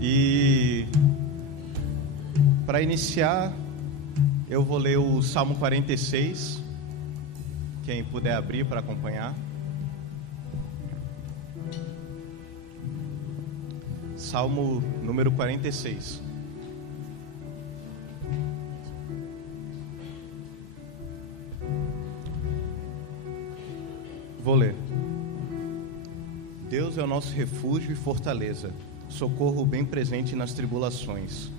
E para iniciar, eu vou ler o Salmo 46, quem puder abrir para acompanhar. Salmo número 46. Vou ler. Deus é o nosso refúgio e fortaleza, socorro bem presente nas tribulações.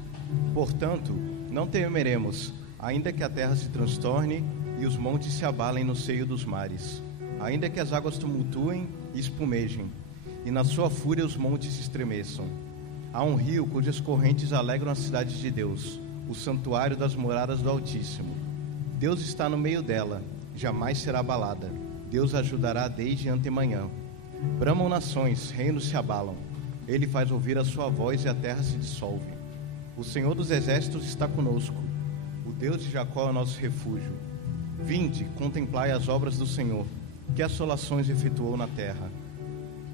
Portanto, não temeremos, ainda que a terra se transtorne e os montes se abalem no seio dos mares, ainda que as águas tumultuem e espumejem, e na sua fúria os montes se estremeçam. Há um rio cujas correntes alegram a cidade de Deus, o santuário das moradas do Altíssimo. Deus está no meio dela, jamais será abalada. Deus ajudará desde antemanhã. Bramam nações, reinos se abalam. Ele faz ouvir a sua voz e a terra se dissolve. O Senhor dos exércitos está conosco. O Deus de Jacó é o nosso refúgio. Vinde, contemplai as obras do Senhor, que assolações efetuou na terra.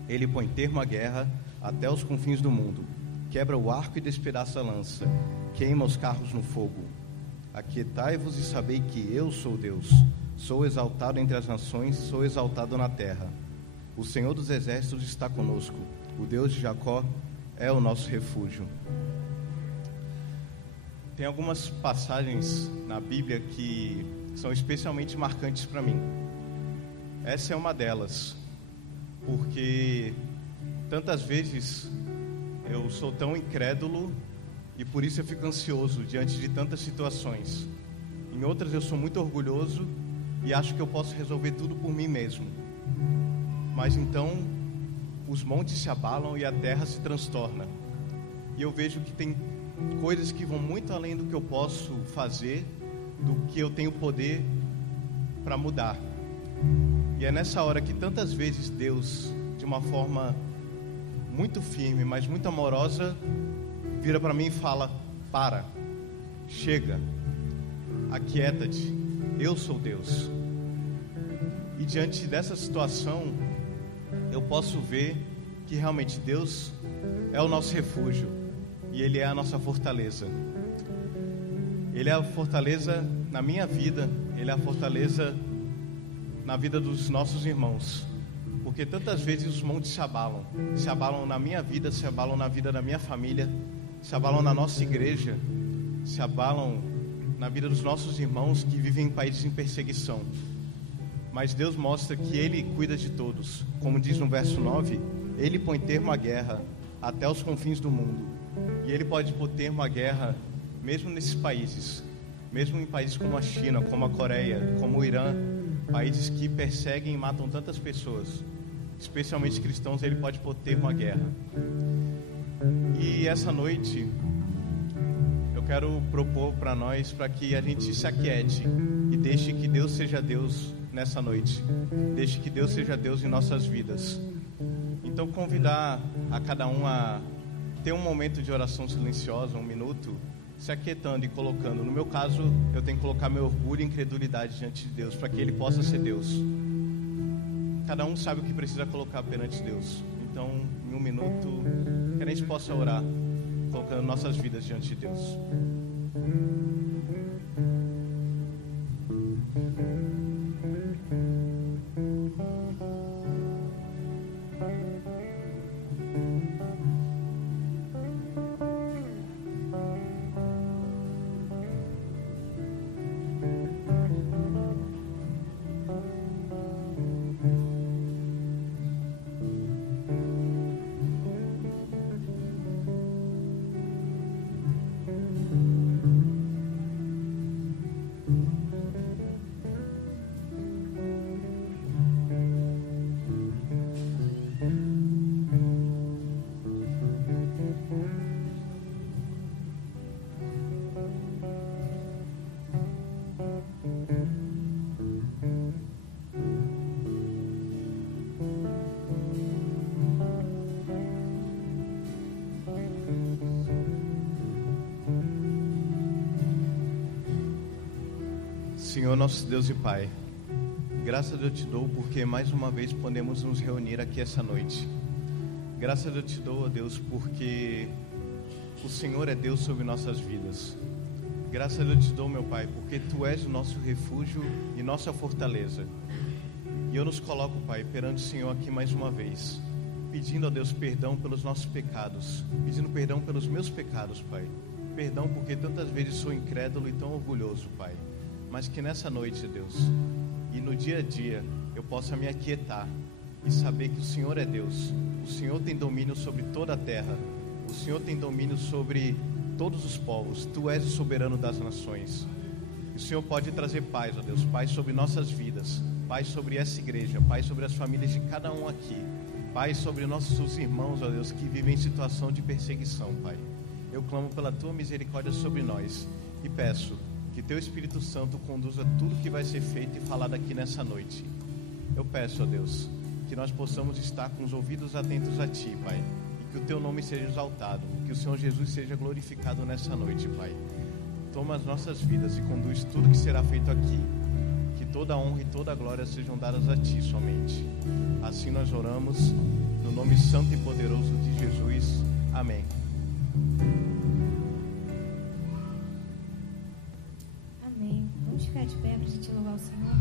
Ele põe termo à guerra até os confins do mundo. Quebra o arco e despedaça a lança. Queima os carros no fogo. Aquietai-vos e sabei que eu sou Deus. Sou exaltado entre as nações, sou exaltado na terra. O Senhor dos exércitos está conosco. O Deus de Jacó é o nosso refúgio. Tem algumas passagens na Bíblia que são especialmente marcantes para mim. Essa é uma delas, porque tantas vezes eu sou tão incrédulo e por isso eu fico ansioso diante de tantas situações. Em outras eu sou muito orgulhoso e acho que eu posso resolver tudo por mim mesmo. Mas então os montes se abalam e a terra se transtorna. E eu vejo que tem coisas que vão muito além do que eu posso fazer, do que eu tenho poder para mudar. E é nessa hora que tantas vezes Deus, de uma forma muito firme, mas muito amorosa, vira para mim e fala: para, chega, aquieta-te, eu sou Deus. E diante dessa situação, eu posso ver que realmente Deus é o nosso refúgio e Ele é a nossa fortaleza. Ele é a fortaleza na minha vida, Ele é a fortaleza na vida dos nossos irmãos. Porque tantas vezes os montes se abalam na minha vida, se abalam na vida da minha família, se abalam na nossa igreja, se abalam na vida dos nossos irmãos que vivem em países em perseguição. Mas Deus mostra que Ele cuida de todos. Como diz no verso 9, Ele põe termo à guerra até os confins do mundo. E Ele pode pôr termo à guerra mesmo nesses países, mesmo em países como a China, como a Coreia, como o Irã, países que perseguem e matam tantas pessoas, especialmente cristãos. Ele pode pôr termo à guerra. E essa noite eu quero propor para nós, para que a gente se aquiete e deixe que Deus seja Deus nessa noite. Deixe que Deus seja Deus em nossas vidas. Então convidar a cada um a ter um momento de oração silenciosa, 1 minuto, se aquietando e colocando. No meu caso, eu tenho que colocar meu orgulho e incredulidade diante de Deus, para que Ele possa ser Deus. Cada um sabe o que precisa colocar perante Deus. Então, em 1 minuto, que a gente possa orar, colocando nossas vidas diante de Deus. Senhor nosso Deus e Pai, graças eu te dou porque mais uma vez podemos nos reunir aqui essa noite. Graças eu te dou, ó Deus, porque o Senhor é Deus sobre nossas vidas. Graças eu te dou, meu Pai, porque Tu és o nosso refúgio e nossa fortaleza. E eu nos coloco, Pai, perante o Senhor aqui mais uma vez, pedindo a Deus perdão pelos nossos pecados, pedindo perdão pelos meus pecados, Pai. Perdão porque tantas vezes sou incrédulo e tão orgulhoso, Pai. Mas que nessa noite, Deus, e no dia a dia, eu possa me aquietar e saber que o Senhor é Deus. O Senhor tem domínio sobre toda a terra. O Senhor tem domínio sobre todos os povos. Tu és o soberano das nações. O Senhor pode trazer paz, ó Deus, paz sobre nossas vidas, paz sobre essa igreja, paz sobre as famílias de cada um aqui, paz sobre nossos irmãos, ó Deus, que vivem em situação de perseguição, Pai. Eu clamo pela Tua misericórdia sobre nós e peço que Teu Espírito Santo conduza tudo que vai ser feito e falado aqui nessa noite. Eu peço, ó Deus, que nós possamos estar com os ouvidos atentos a Ti, Pai, e que o Teu nome seja exaltado, que o Senhor Jesus seja glorificado nessa noite, Pai. Toma as nossas vidas e conduz tudo que será feito aqui. Que toda a honra e toda a glória sejam dadas a Ti somente. Assim nós oramos, no nome santo e poderoso de Jesus. Amém. Amém. Vamos ficar de pé para a gente louvar o Senhor.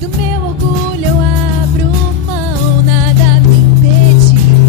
Do meu orgulho eu abro mão, nada me impede.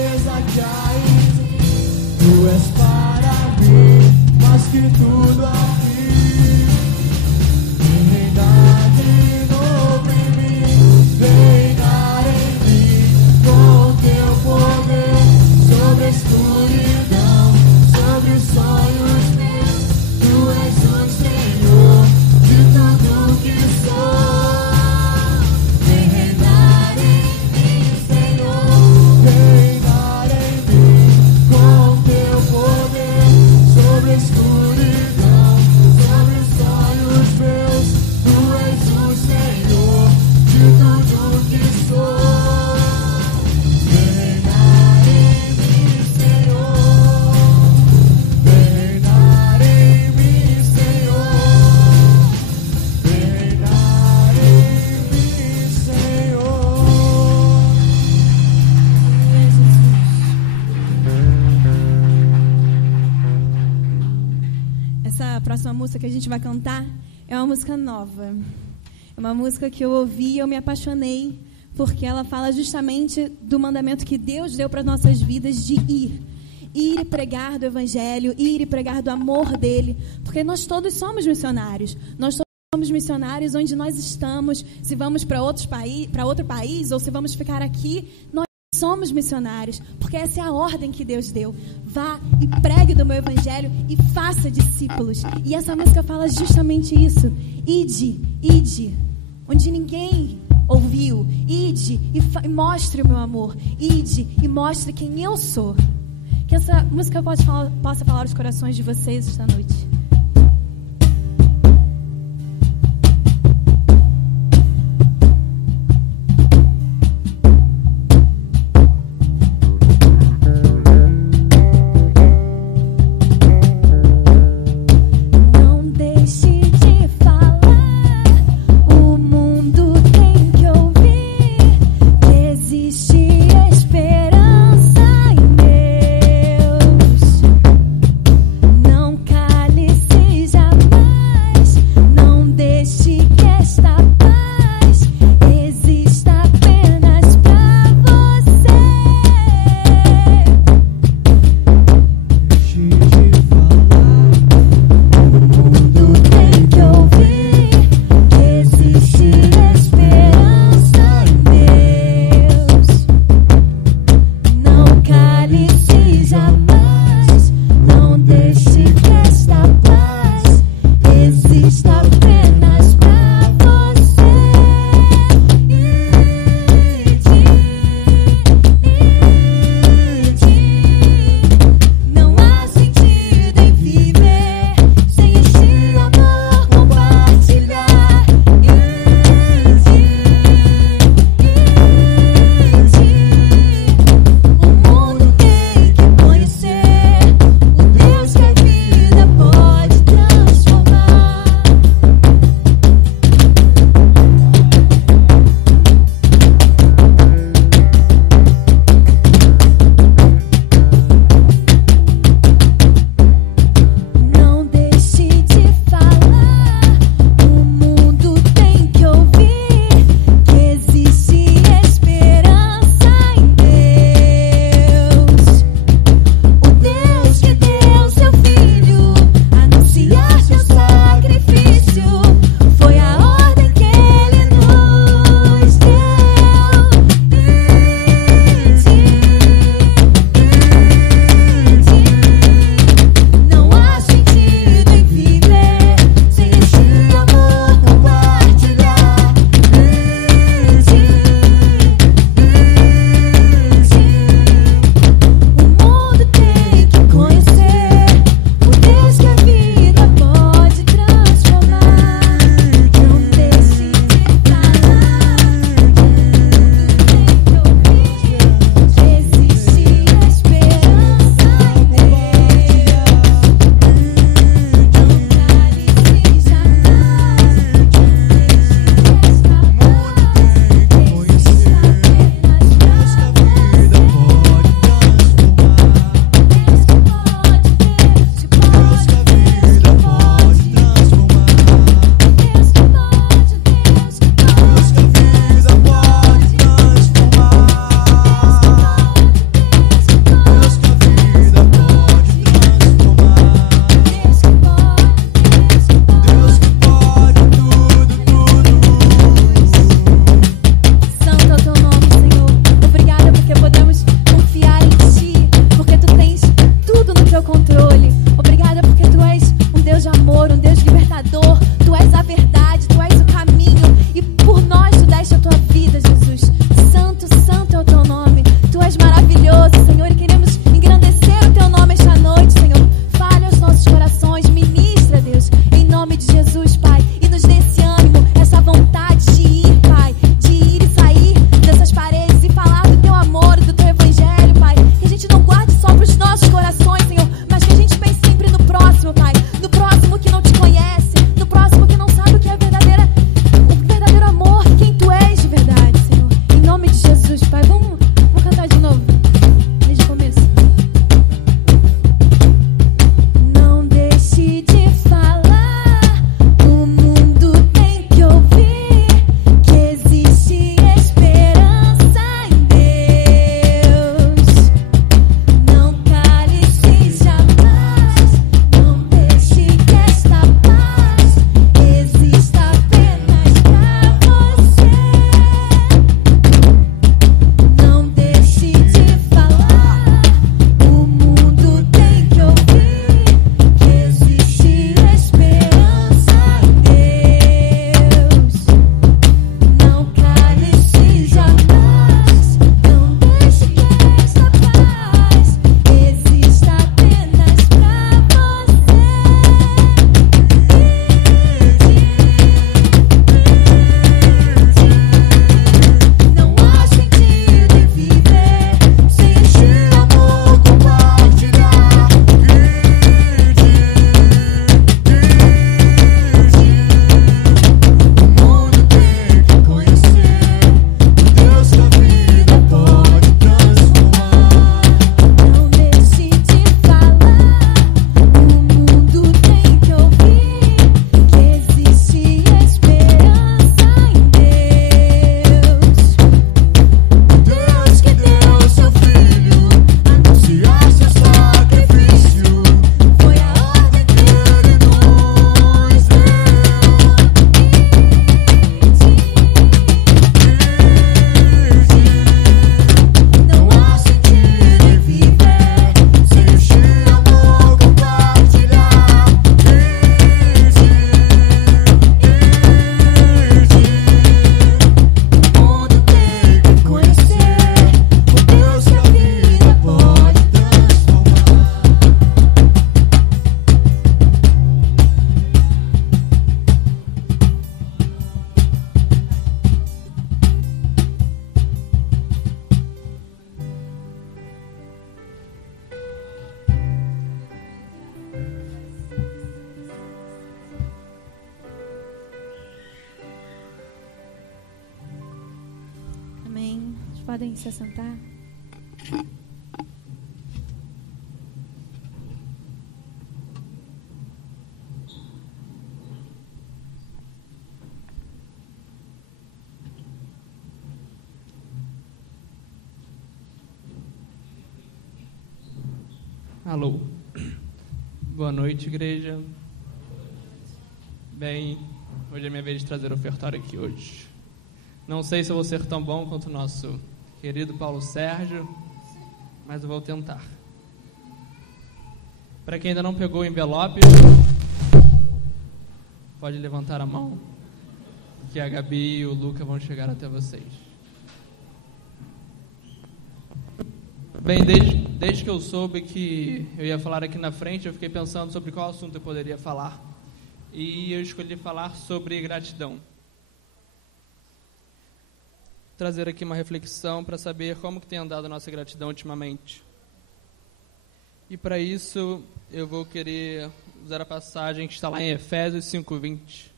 beleza que há em mim. Tu és para mim mais que tudo aqui. Reinar de novo em mim, reinar em mim com teu poder sobre a escuridão, sobre os sonhos meus. Tu és o Senhor de tudo que sou. Vem reinar em mim, Senhor, reinar em mim com teu poder sobre a escuridão, sobre os sonhos meus. Tu és o Senhor de tudo que sou. Vem reinar em mim, Senhor, vem reinar em mim, Senhor, vem reinar em mim, Senhor. Essa próxima música que a gente vai cantar é uma música nova. É uma música que eu ouvi e eu me apaixonei, porque ela fala justamente do mandamento que Deus deu para as nossas vidas de ir. Ir e pregar do Evangelho, ir e pregar do amor dele, porque nós todos somos missionários. Nós todos somos missionários onde nós estamos. Se vamos para outro país ou se vamos ficar aqui, nós somos missionários, porque essa é a ordem que Deus deu. Vá e pregue do meu Evangelho e faça discípulos. E essa música fala justamente isso. Ide, onde ninguém ouviu. Ide e mostre o meu amor. Ide e mostre quem eu sou. Que essa música possa falar aos corações de vocês esta noite. Não deixe de falar, o mundo tem que ouvir. Existe esperança em Deus. Não cale podem se assentar. Alô. Boa noite, igreja. Bem, hoje é minha vez de trazer o ofertório aqui hoje. Não sei se eu vou ser tão bom quanto o nosso querido Paulo Sérgio, mas eu vou tentar. Para quem ainda não pegou o envelope, pode levantar a mão, que a Gabi e o Luca vão chegar até vocês. Bem, desde que eu soube que eu ia falar aqui na frente, eu fiquei pensando sobre qual assunto eu poderia falar. E eu escolhi falar sobre gratidão. Trazer aqui uma reflexão para saber como que tem andado a nossa gratidão ultimamente. E para isso, eu vou querer usar a passagem que está lá em Efésios 5:20.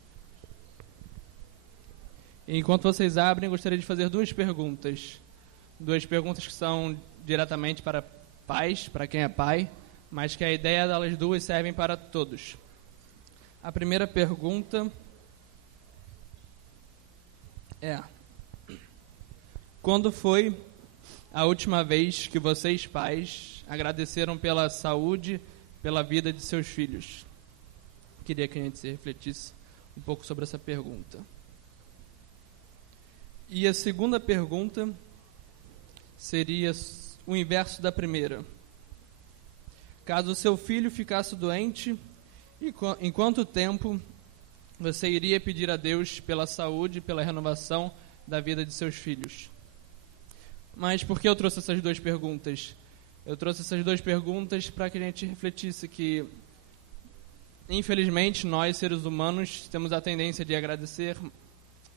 E enquanto vocês abrem, eu gostaria de fazer duas perguntas. Duas perguntas que são diretamente para pais, para quem é pai, mas que a ideia delas duas servem para todos. A primeira pergunta é: quando foi a última vez que vocês, pais, agradeceram pela saúde, pela vida de seus filhos? Queria que a gente se refletisse um pouco sobre essa pergunta. E a segunda pergunta seria o inverso da primeira. Caso o seu filho ficasse doente, em quanto tempo você iria pedir a Deus pela saúde, pela renovação da vida de seus filhos? Mas por que eu trouxe essas duas perguntas? Eu trouxe essas duas perguntas para que a gente refletisse que, infelizmente, nós, seres humanos, temos a tendência de agradecer,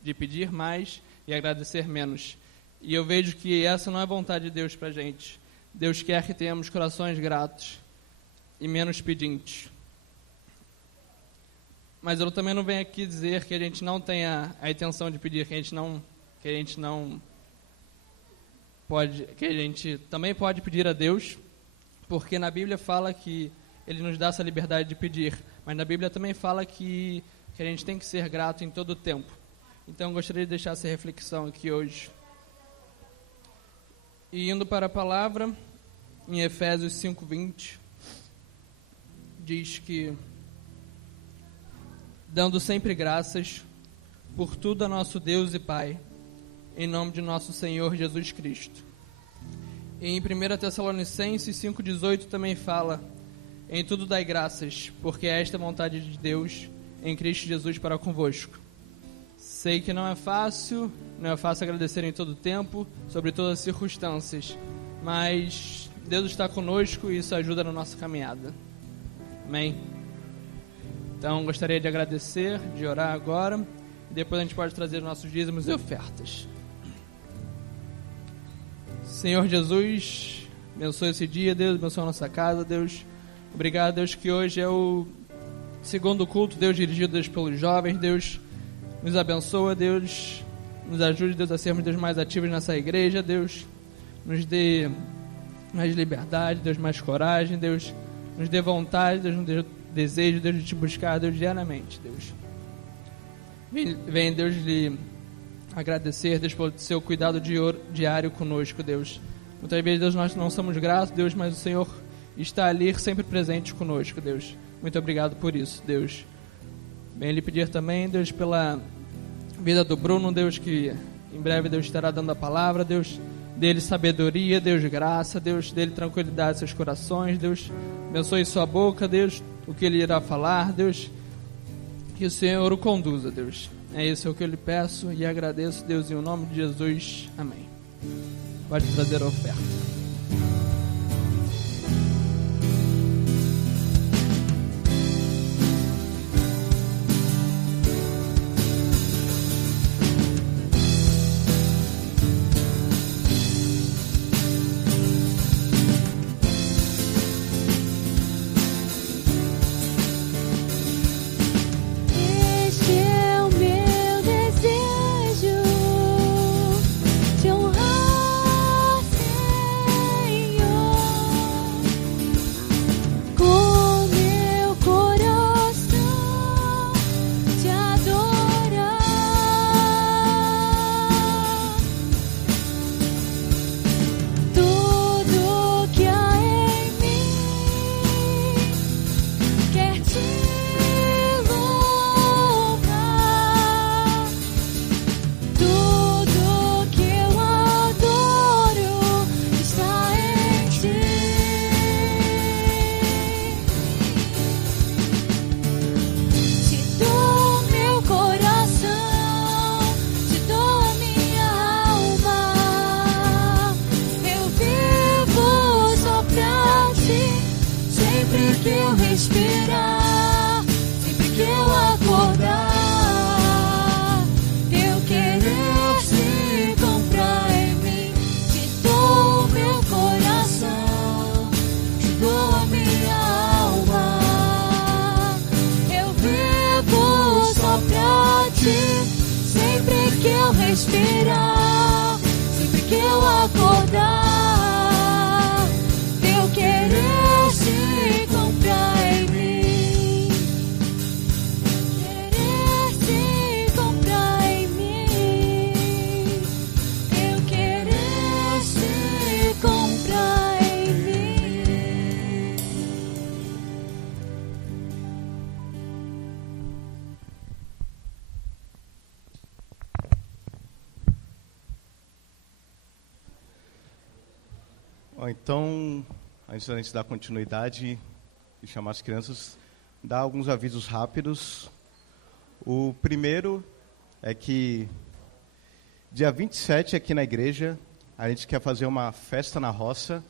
de pedir mais e agradecer menos. E eu vejo que essa não é a vontade de Deus para a gente. Deus quer que tenhamos corações gratos e menos pedintes. Mas eu também não venho aqui dizer que a gente não tenha a intenção de pedir, que a gente também pode pedir a Deus, porque na Bíblia fala que Ele nos dá essa liberdade de pedir, mas na Bíblia também fala que a gente tem que ser grato em todo o tempo. Então eu gostaria de deixar essa reflexão aqui hoje. E indo para a palavra, em Efésios 5:20, diz que: dando sempre graças por tudo a nosso Deus e Pai, em nome de nosso Senhor Jesus Cristo. E em 1 Tessalonicenses 5:18 também fala: em tudo dai graças, porque é esta a vontade de Deus em Cristo Jesus para convosco. Sei que não é fácil agradecer em todo tempo, sobre todas as circunstâncias, mas Deus está conosco e isso ajuda na nossa caminhada. Amém? Então, gostaria de agradecer, de orar agora, e depois a gente pode trazer nossos dízimos e ofertas. Senhor Jesus, abençoe esse dia, Deus, abençoe a nossa casa, Deus. Obrigado, Deus, que hoje é o segundo culto, Deus, dirigido, Deus, pelos jovens, Deus. Nos abençoa, Deus, nos ajude, Deus, a sermos, Deus, mais ativos nessa igreja, Deus, nos dê mais liberdade, Deus, mais coragem, Deus, nos dê vontade, Deus, nos dê desejo, Deus, de te buscar, Deus, diariamente, Deus. Vem, Deus, lhe agradecer, Deus, pelo seu cuidado diário conosco, Deus. Muitas vezes, Deus, nós não somos gratos, Deus, mas o Senhor está ali sempre presente conosco, Deus. Muito obrigado por isso, Deus. Venho lhe pedir também, Deus, pela vida do Bruno, Deus, que em breve, Deus, estará dando a palavra, Deus, dele sabedoria, Deus, graça, Deus, dele tranquilidade em seus corações, Deus, abençoe sua boca, Deus, o que ele irá falar, Deus, que o Senhor o conduza, Deus. É isso que eu lhe peço e agradeço, Deus, em nome de Jesus, amém. Pode trazer a oferta. Te honrar. respirar, sempre que eu acordar, teu querer se comprar em mim. Te dou meu coração, te dou a minha alma. Eu vivo só pra ti, sempre que eu respirar, sempre que eu acordar. Então, antes da gente dar continuidade e chamar as crianças, dar alguns avisos rápidos. O primeiro é que dia 27 aqui na igreja, a gente quer fazer uma festa na roça,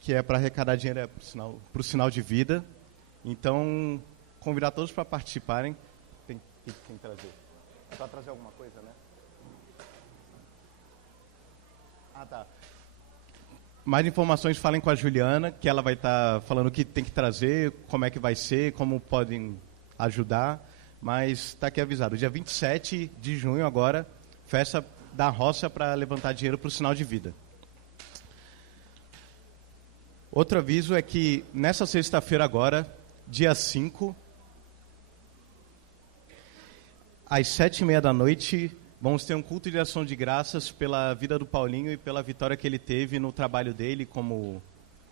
que é para arrecadar dinheiro para o sinal de vida. Então, convidar todos para participarem. Tem que trazer. É para trazer alguma coisa, né? Ah, tá. Mais informações, falem com a Juliana, que ela vai estar falando o que tem que trazer, como é que vai ser, como podem ajudar. Mas está aqui avisado. Dia 27 de junho agora, festa da roça para levantar dinheiro para o sinal de vida. Outro aviso é que nessa sexta-feira agora, dia 5, às 7h30 da noite, vamos ter um culto de ação de graças pela vida do Paulinho e pela vitória que ele teve no trabalho dele como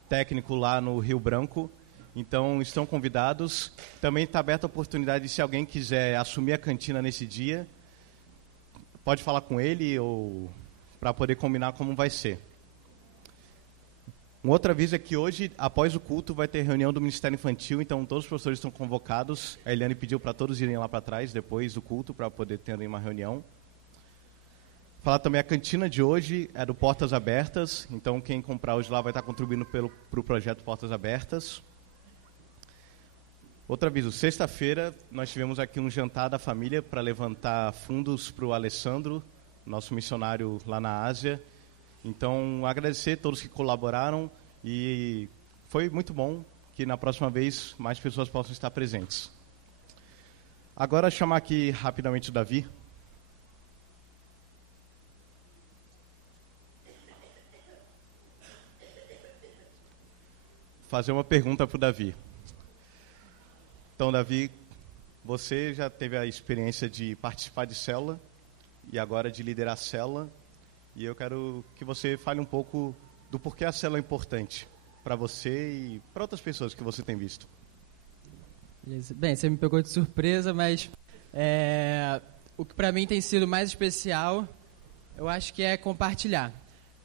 técnico lá no Rio Branco. Então, estão convidados. Também está aberta a oportunidade, se alguém quiser assumir a cantina nesse dia, pode falar com ele ou para poder combinar como vai ser. Um outro aviso é que hoje, após o culto, vai ter reunião do Ministério Infantil, então todos os professores estão convocados. A Eliane pediu para todos irem lá para trás, depois do culto, para poder ter uma reunião. Falar também, a cantina de hoje é do Portas Abertas, então quem comprar hoje lá vai estar contribuindo para o projeto Portas Abertas. Outro aviso, sexta-feira nós tivemos aqui um jantar da família para levantar fundos para o Alessandro, nosso missionário lá na Ásia. Então, agradecer a todos que colaboraram e foi muito bom que na próxima vez mais pessoas possam estar presentes. Agora, chamar aqui rapidamente o Davi. Fazer uma pergunta para o Davi. Então, Davi, você já teve a experiência de participar de célula e agora de liderar a célula. E eu quero que você fale um pouco do porquê a célula é importante para você e para outras pessoas que você tem visto. Bem, você me pegou de surpresa, mas o que para mim tem sido mais especial, eu acho que é compartilhar.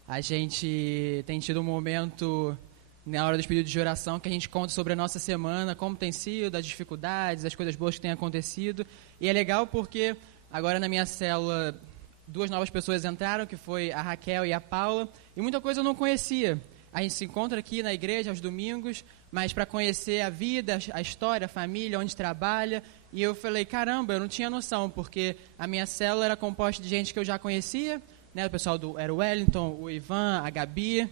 A gente tem tido um momento na hora dos pedidos de oração que a gente conta sobre a nossa semana, como tem sido, as dificuldades, as coisas boas que têm acontecido. E é legal porque agora na minha célula 2 novas pessoas entraram, que foi a Raquel e a Paula, e muita coisa eu não conhecia. A gente se encontra aqui na igreja aos domingos, mas para conhecer a vida, a história, a família, onde trabalha. E eu falei, caramba, eu não tinha noção, porque a minha célula era composta de gente que eu já conhecia, né, o pessoal era o Wellington, o Ivan, a Gabi,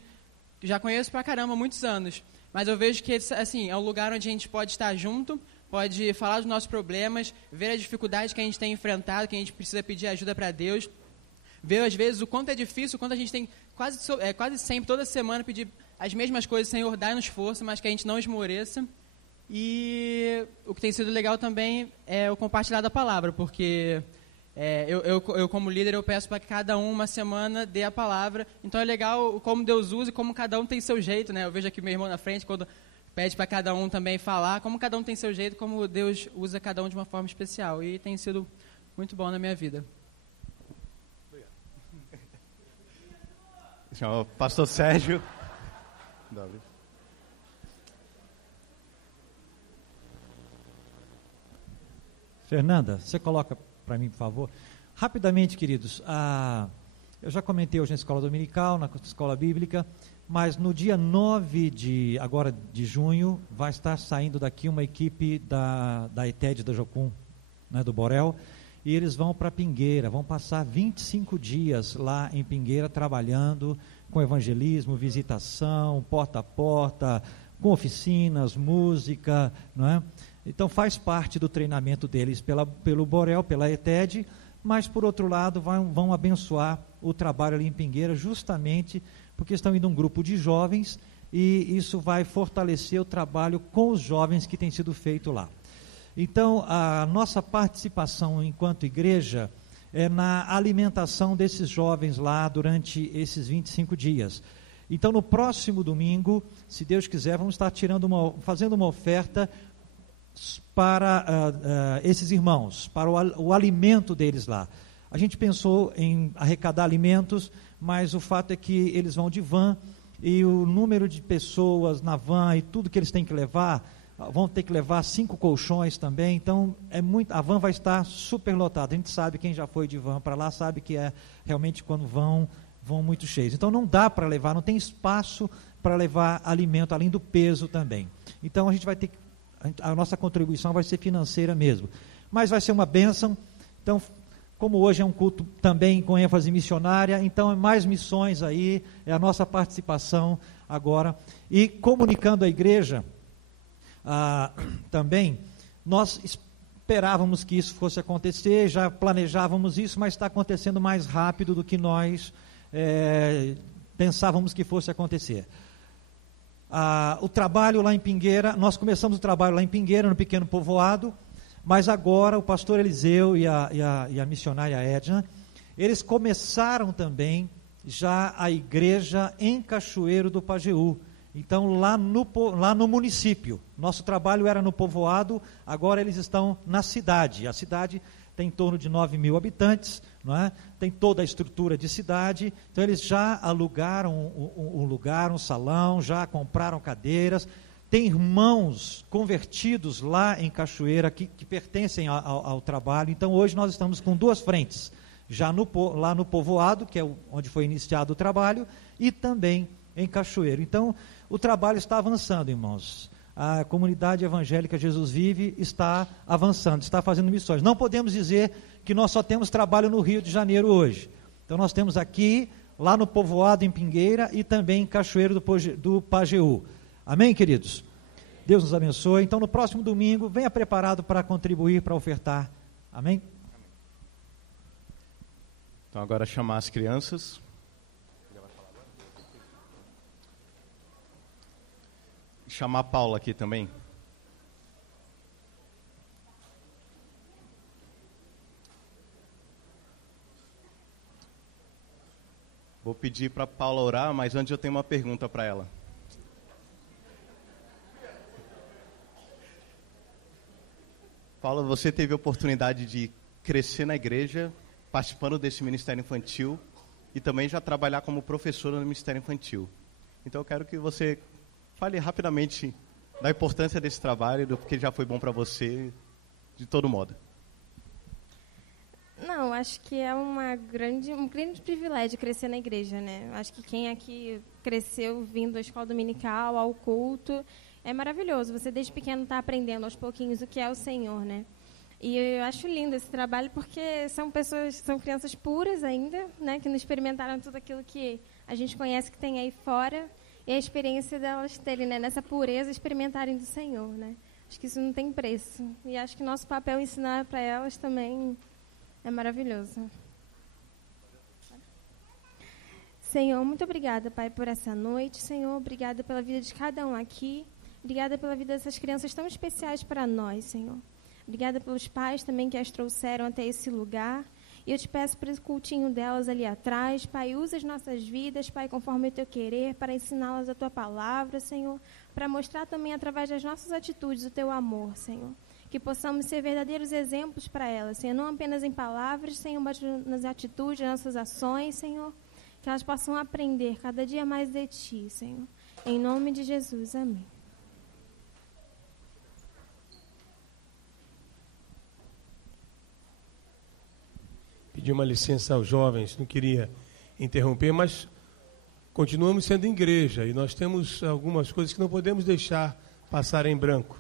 que já conheço pra caramba há muitos anos. Mas eu vejo que assim, é um lugar onde a gente pode estar junto, pode falar dos nossos problemas, ver as dificuldades que a gente tem enfrentado, que a gente precisa pedir ajuda para Deus, ver às vezes o quanto é difícil, o quanto a gente tem quase sempre, toda semana, pedir as mesmas coisas, Senhor, dá-nos força, mas que a gente não esmoreça. E o que tem sido legal também é o compartilhar da palavra, porque eu como líder, eu peço para que cada uma semana dê a palavra. Então é legal como Deus usa e como cada um tem seu jeito, né? Eu vejo aqui meu irmão na frente, quando pede para cada um também falar, como cada um tem seu jeito, como Deus usa cada um de uma forma especial. E tem sido muito bom na minha vida. Obrigado. Pastor Sérgio. Fernanda, você coloca para mim, por favor. Rapidamente, queridos, Eu já comentei hoje na escola dominical, na escola bíblica, mas no dia 9 de junho vai estar saindo daqui uma equipe da ETED da Jocum, né, do Borel, e eles vão para Pingueira, vão passar 25 dias lá em Pingueira trabalhando com evangelismo, visitação, porta a porta, com oficinas, música, não é? Então faz parte do treinamento deles pelo Borel, pela ETED, mas por outro lado vão abençoar o trabalho ali em Pingueira, justamente porque estão indo um grupo de jovens e isso vai fortalecer o trabalho com os jovens que tem sido feito lá. Então, a nossa participação enquanto igreja é na alimentação desses jovens lá durante esses 25 dias. Então, no próximo domingo, se Deus quiser, vamos estar fazendo uma oferta para esses irmãos, para o alimento deles lá. A gente pensou em arrecadar alimentos, mas o fato é que eles vão de van e o número de pessoas na van e tudo que eles têm que levar, vão ter que levar 5 colchões também, então a van vai estar super lotada. A gente sabe, quem já foi de van para lá, sabe que é realmente quando vão muito cheios. Então não dá para levar, não tem espaço para levar alimento, além do peso também. Então a gente vai ter a nossa contribuição vai ser financeira mesmo. Mas vai ser uma bênção. Então, como hoje é um culto também com ênfase missionária, então é mais missões aí, é a nossa participação agora. E comunicando à igreja, também, nós esperávamos que isso fosse acontecer, já planejávamos isso, mas está acontecendo mais rápido do que nós pensávamos que fosse acontecer. O trabalho lá em Pingueira, nós começamos o trabalho lá em Pingueira, no pequeno povoado, mas agora o pastor Eliseu e a missionária Edna, eles começaram também já a igreja em Cachoeiro do Pajeú. Então, lá no município, nosso trabalho era no povoado, agora eles estão na cidade. A cidade tem em torno de 9.000 habitantes, não é? Tem toda a estrutura de cidade, então eles já alugaram um lugar, um salão, já compraram cadeiras. Tem irmãos convertidos lá em Cachoeira que pertencem ao trabalho. Então, hoje nós estamos com 2 frentes, já lá no povoado, que é onde foi iniciado o trabalho, e também em Cachoeiro. Então, o trabalho está avançando, irmãos. A comunidade evangélica Jesus Vive está avançando, está fazendo missões. Não podemos dizer que nós só temos trabalho no Rio de Janeiro hoje. Então, nós temos aqui, lá no povoado em Pingueira e também em Cachoeiro do Pajeú. Amém, queridos? Deus nos abençoe. Então, no próximo domingo, venha preparado para contribuir, para ofertar. Amém? Então, agora chamar as crianças. Chamar a Paula aqui também. Vou pedir para a Paula orar, mas antes eu tenho uma pergunta para ela. Paula, você teve a oportunidade de crescer na igreja, participando desse ministério infantil e também já trabalhar como professora no ministério infantil. Então eu quero que você fale rapidamente da importância desse trabalho, do que já foi bom para você, de todo modo. Não, acho que é um grande privilégio crescer na igreja, né? Acho que quem aqui cresceu vindo à escola dominical, ao culto, é maravilhoso. Você desde pequeno está aprendendo aos pouquinhos o que é o Senhor, né? E eu acho lindo esse trabalho porque são crianças puras ainda, né? Que não experimentaram tudo aquilo que a gente conhece que tem aí fora. E a experiência delas terem, né, nessa pureza, experimentarem do Senhor, né? Acho que isso não tem preço. E acho que nosso papel é ensinar para elas também é maravilhoso. Senhor, muito obrigada, Pai, por essa noite. Senhor, obrigada pela vida de cada um aqui. Obrigada pela vida dessas crianças tão especiais para nós, Senhor. Obrigada pelos pais também que as trouxeram até esse lugar. E eu te peço por esse cultinho delas ali atrás, Pai, usa as nossas vidas, Pai, conforme o teu querer, para ensiná-las a tua palavra, Senhor, para mostrar também através das nossas atitudes o teu amor, Senhor. Que possamos ser verdadeiros exemplos para elas, Senhor, não apenas em palavras, Senhor, mas nas atitudes, nas nossas ações, Senhor, que elas possam aprender cada dia mais de Ti, Senhor. Em nome de Jesus, amém. Pedi uma licença aos jovens, não queria interromper, mas continuamos sendo igreja e nós temos algumas coisas que não podemos deixar passar em branco.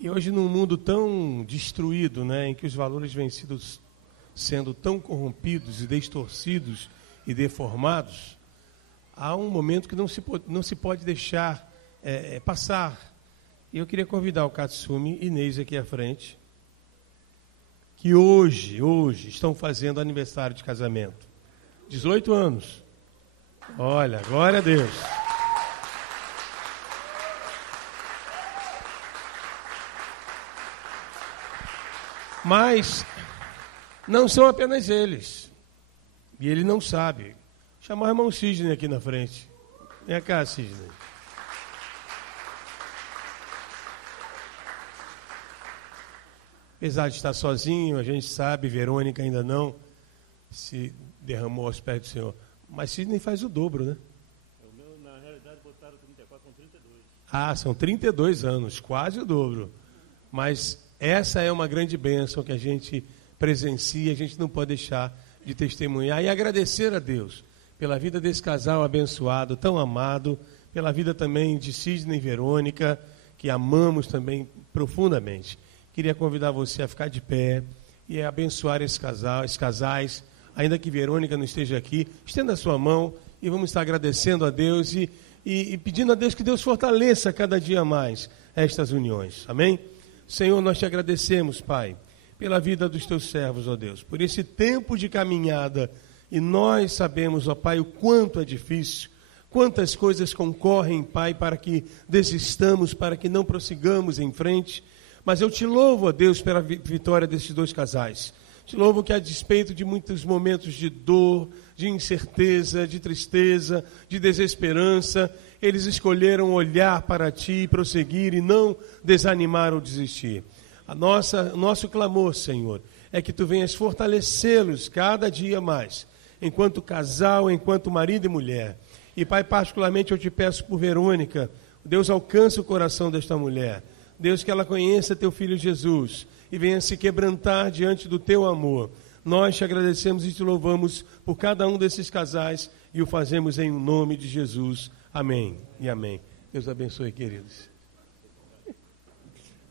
E hoje, num mundo tão destruído, né, em que os valores vêm sendo tão corrompidos e distorcidos e deformados, há um momento que não se pode deixar passar. E eu queria convidar o Katsumi e Inês aqui à frente, que hoje estão fazendo aniversário de casamento. 18 anos. Olha, glória a Deus. Mas não são apenas eles. E ele não sabe. Vou chamar o irmão Sidney aqui na frente. Vem cá, Sidney. Apesar de estar sozinho, a gente sabe, Verônica ainda não se derramou aos pés do Senhor. Mas Sidney faz o dobro, né? O meu, na realidade, botaram 34 com 32. Ah, são 32 anos, quase o dobro. Mas essa é uma grande bênção que a gente presencia, a gente não pode deixar de testemunhar e agradecer a Deus pela vida desse casal abençoado, tão amado, pela vida também de Sidney e Verônica, que amamos também profundamente. Queria convidar você a ficar de pé e a abençoar esses casais, ainda que Verônica não esteja aqui. Estenda a sua mão e vamos estar agradecendo a Deus e pedindo a Deus que Deus fortaleça cada dia mais estas uniões. Amém? Senhor, nós te agradecemos, Pai, pela vida dos teus servos, ó Deus, por esse tempo de caminhada. E nós sabemos, ó Pai, o quanto é difícil, quantas coisas concorrem, Pai, para que desistamos, para que não prossigamos em frente. Mas eu te louvo, ó Deus, pela vitória desses dois casais. Te louvo que, a despeito de muitos momentos de dor, de incerteza, de tristeza, de desesperança, eles escolheram olhar para ti e prosseguir e não desanimar ou desistir. Nosso clamor, Senhor, é que tu venhas fortalecê-los cada dia mais, enquanto casal, enquanto marido e mulher. E, Pai, particularmente eu te peço por Verônica, Deus, alcança o coração desta mulher. Deus, que ela conheça teu filho Jesus e venha se quebrantar diante do teu amor. Nós te agradecemos e te louvamos por cada um desses casais e o fazemos em nome de Jesus. Amém e amém. Deus abençoe, queridos.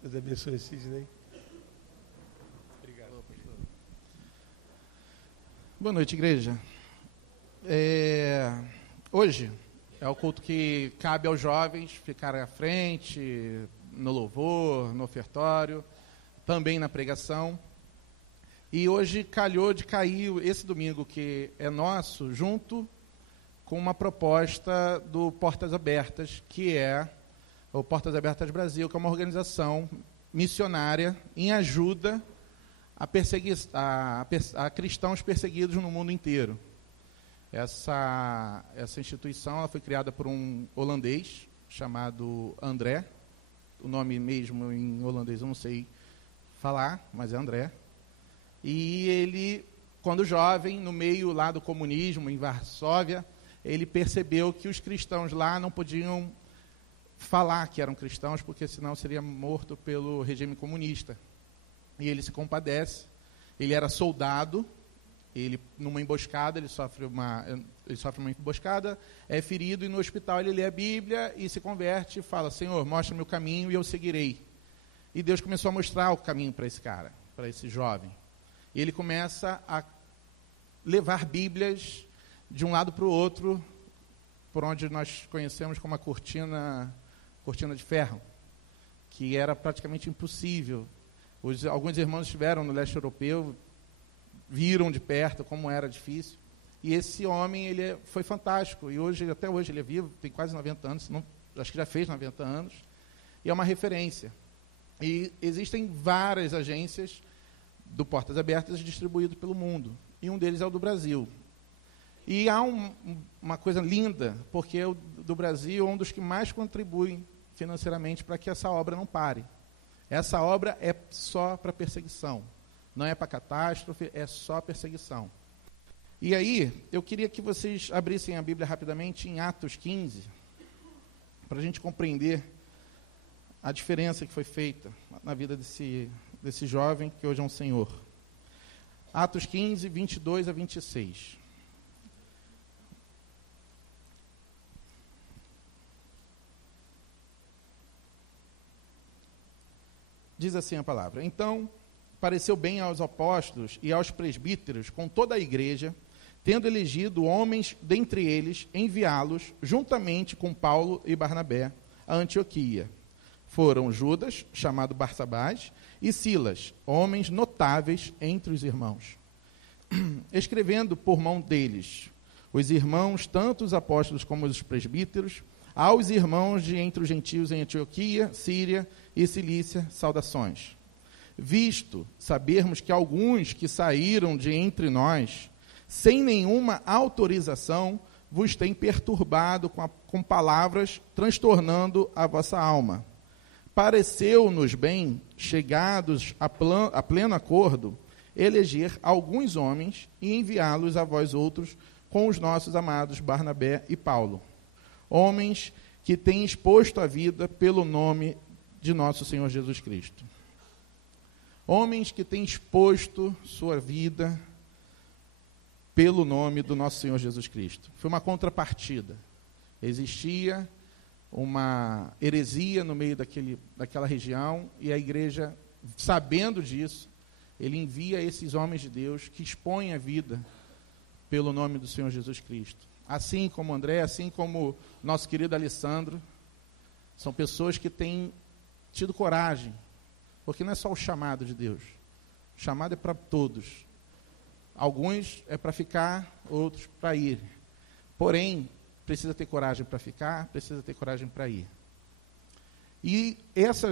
Deus abençoe, Sidney. Obrigado, pastor. Boa noite, igreja. Hoje é o culto que cabe aos jovens ficarem à frente, no louvor, no ofertório, também na pregação. E hoje calhou de cair esse domingo, que é nosso, junto com uma proposta do Portas Abertas, que é o Portas Abertas Brasil, que é uma organização missionária em ajuda a cristãos perseguidos no mundo inteiro. Essa instituição ela foi criada por um holandês chamado André. O nome mesmo em holandês eu não sei falar, mas é André. E ele, quando jovem, no meio lá do comunismo, em Varsóvia, ele percebeu que os cristãos lá não podiam falar que eram cristãos, porque senão seria morto pelo regime comunista. E ele se compadece. Ele era soldado, ele numa emboscada, ele sofre uma emboscada, é ferido, e no hospital ele lê a Bíblia e se converte e fala: Senhor, mostra-me o caminho e eu seguirei. E Deus começou a mostrar o caminho para esse cara, para esse jovem. E ele começa a levar Bíblias de um lado para o outro, por onde nós conhecemos como a cortina de ferro, que era praticamente impossível. Alguns irmãos estiveram no leste europeu, viram de perto como era difícil. E esse homem, ele foi fantástico. E até hoje ele é vivo, tem quase 90 anos, acho que já fez 90 anos, e é uma referência. E existem várias agências do Portas Abertas distribuídas pelo mundo, e um deles é o do Brasil. E há uma coisa linda, porque o do Brasil é um dos que mais contribuem financeiramente para que essa obra não pare. Essa obra é só para perseguição, não é para catástrofe, é só perseguição. E aí, eu queria que vocês abrissem a Bíblia rapidamente em Atos 15, para a gente compreender a diferença que foi feita na vida desse jovem, que hoje é um senhor. Atos 15, 22 a 26. diz assim a palavra: então pareceu bem aos apóstolos e aos presbíteros, com toda a igreja, tendo elegido homens dentre eles, enviá-los, juntamente com Paulo e Barnabé, a Antioquia. Foram Judas, chamado Barsabás, e Silas, homens notáveis entre os irmãos. Escrevendo por mão deles, os irmãos, tanto os apóstolos como os presbíteros, aos irmãos de entre os gentios em Antioquia, Síria e Cilícia, saudações. Visto sabermos que alguns que saíram de entre nós, sem nenhuma autorização, vos têm perturbado com palavras, transtornando a vossa alma. Pareceu-nos bem, chegados a pleno acordo, eleger alguns homens e enviá-los a vós outros com os nossos amados Barnabé e Paulo, homens que têm exposto a vida pelo nome de nosso Senhor Jesus Cristo. Homens que têm exposto sua vida pelo nome do nosso Senhor Jesus Cristo. Foi uma contrapartida. Existia uma heresia no meio daquela região, e a igreja, sabendo disso, ele envia esses homens de Deus que expõem a vida pelo nome do Senhor Jesus Cristo. Assim como André, assim como nosso querido Alessandro, são pessoas que têm tido coragem, porque não é só o chamado de Deus. O chamado é para todos. Alguns é para ficar, outros para ir. Porém, precisa ter coragem para ficar, precisa ter coragem para ir. E essa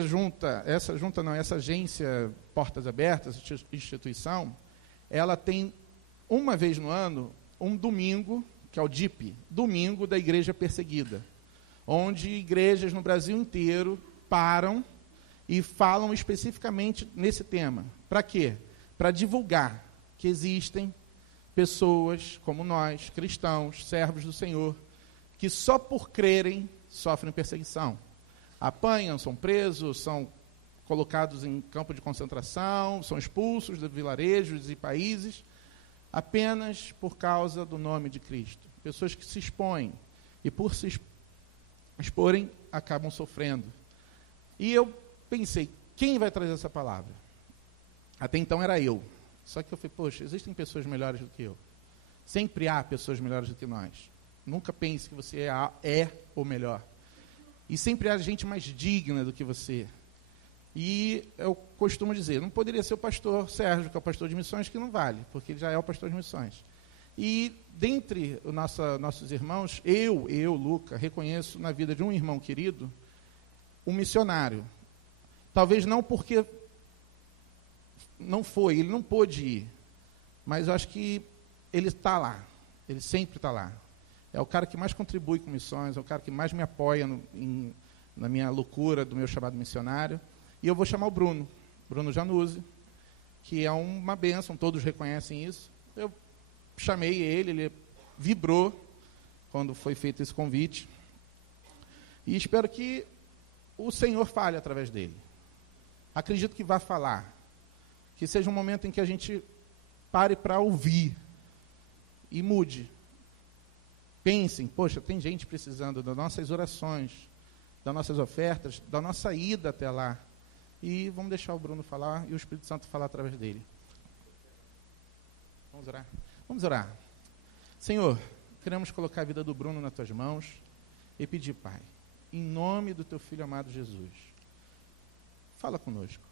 agência Portas Abertas, instituição, ela tem uma vez no ano um domingo, que é o DIP, Domingo da Igreja Perseguida, onde igrejas no Brasil inteiro param e falam especificamente nesse tema. Para quê? Para divulgar que existem pessoas como nós, cristãos, servos do Senhor, que só por crerem sofrem perseguição. Apanham, são presos, são colocados em campo de concentração, são expulsos de vilarejos e países, apenas por causa do nome de Cristo. Pessoas que se expõem, e por se exporem, acabam sofrendo. E eu pensei, quem vai trazer essa palavra? Até então era eu. Só que eu falei, poxa, existem pessoas melhores do que eu. Sempre há pessoas melhores do que nós. Nunca pense que você é o melhor. E sempre há gente mais digna do que você. E eu costumo dizer, não poderia ser o pastor Sérgio, que é o pastor de missões, que não vale, porque ele já é o pastor de missões. E dentre nossos irmãos, eu, Luca, reconheço na vida de um irmão querido, um missionário. Talvez não porque ele não pôde ir, mas eu acho que ele está lá, ele sempre está lá. É o cara que mais contribui com missões, é o cara que mais me apoia na minha loucura do meu chamado missionário. E eu vou chamar o Bruno Januzzi, que é uma bênção, todos reconhecem isso. Eu chamei ele vibrou quando foi feito esse convite. E espero que o Senhor fale através dele. Acredito que vai falar. Que seja um momento em que a gente pare para ouvir e mude. Pensem, poxa, tem gente precisando das nossas orações, das nossas ofertas, da nossa ida até lá. E vamos deixar o Bruno falar e o Espírito Santo falar através dele. Vamos orar? Vamos orar. Senhor, queremos colocar a vida do Bruno nas tuas mãos e pedir, Pai, em nome do teu Filho amado Jesus, fala conosco.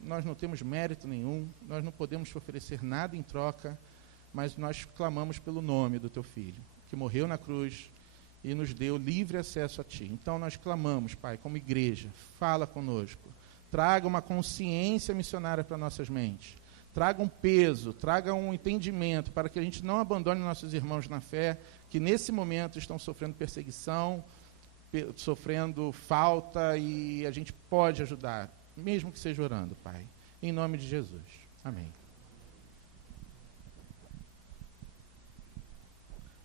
Nós não temos mérito nenhum, nós não podemos te oferecer nada em troca, mas nós clamamos pelo nome do teu Filho, que morreu na cruz e nos deu livre acesso a ti. Então nós clamamos, Pai, como igreja, fala conosco, traga uma consciência missionária para nossas mentes, traga um peso, traga um entendimento, para que a gente não abandone nossos irmãos na fé, que nesse momento estão sofrendo perseguição, sofrendo falta, e a gente pode ajudar, mesmo que seja orando, Pai. Em nome de Jesus. Amém.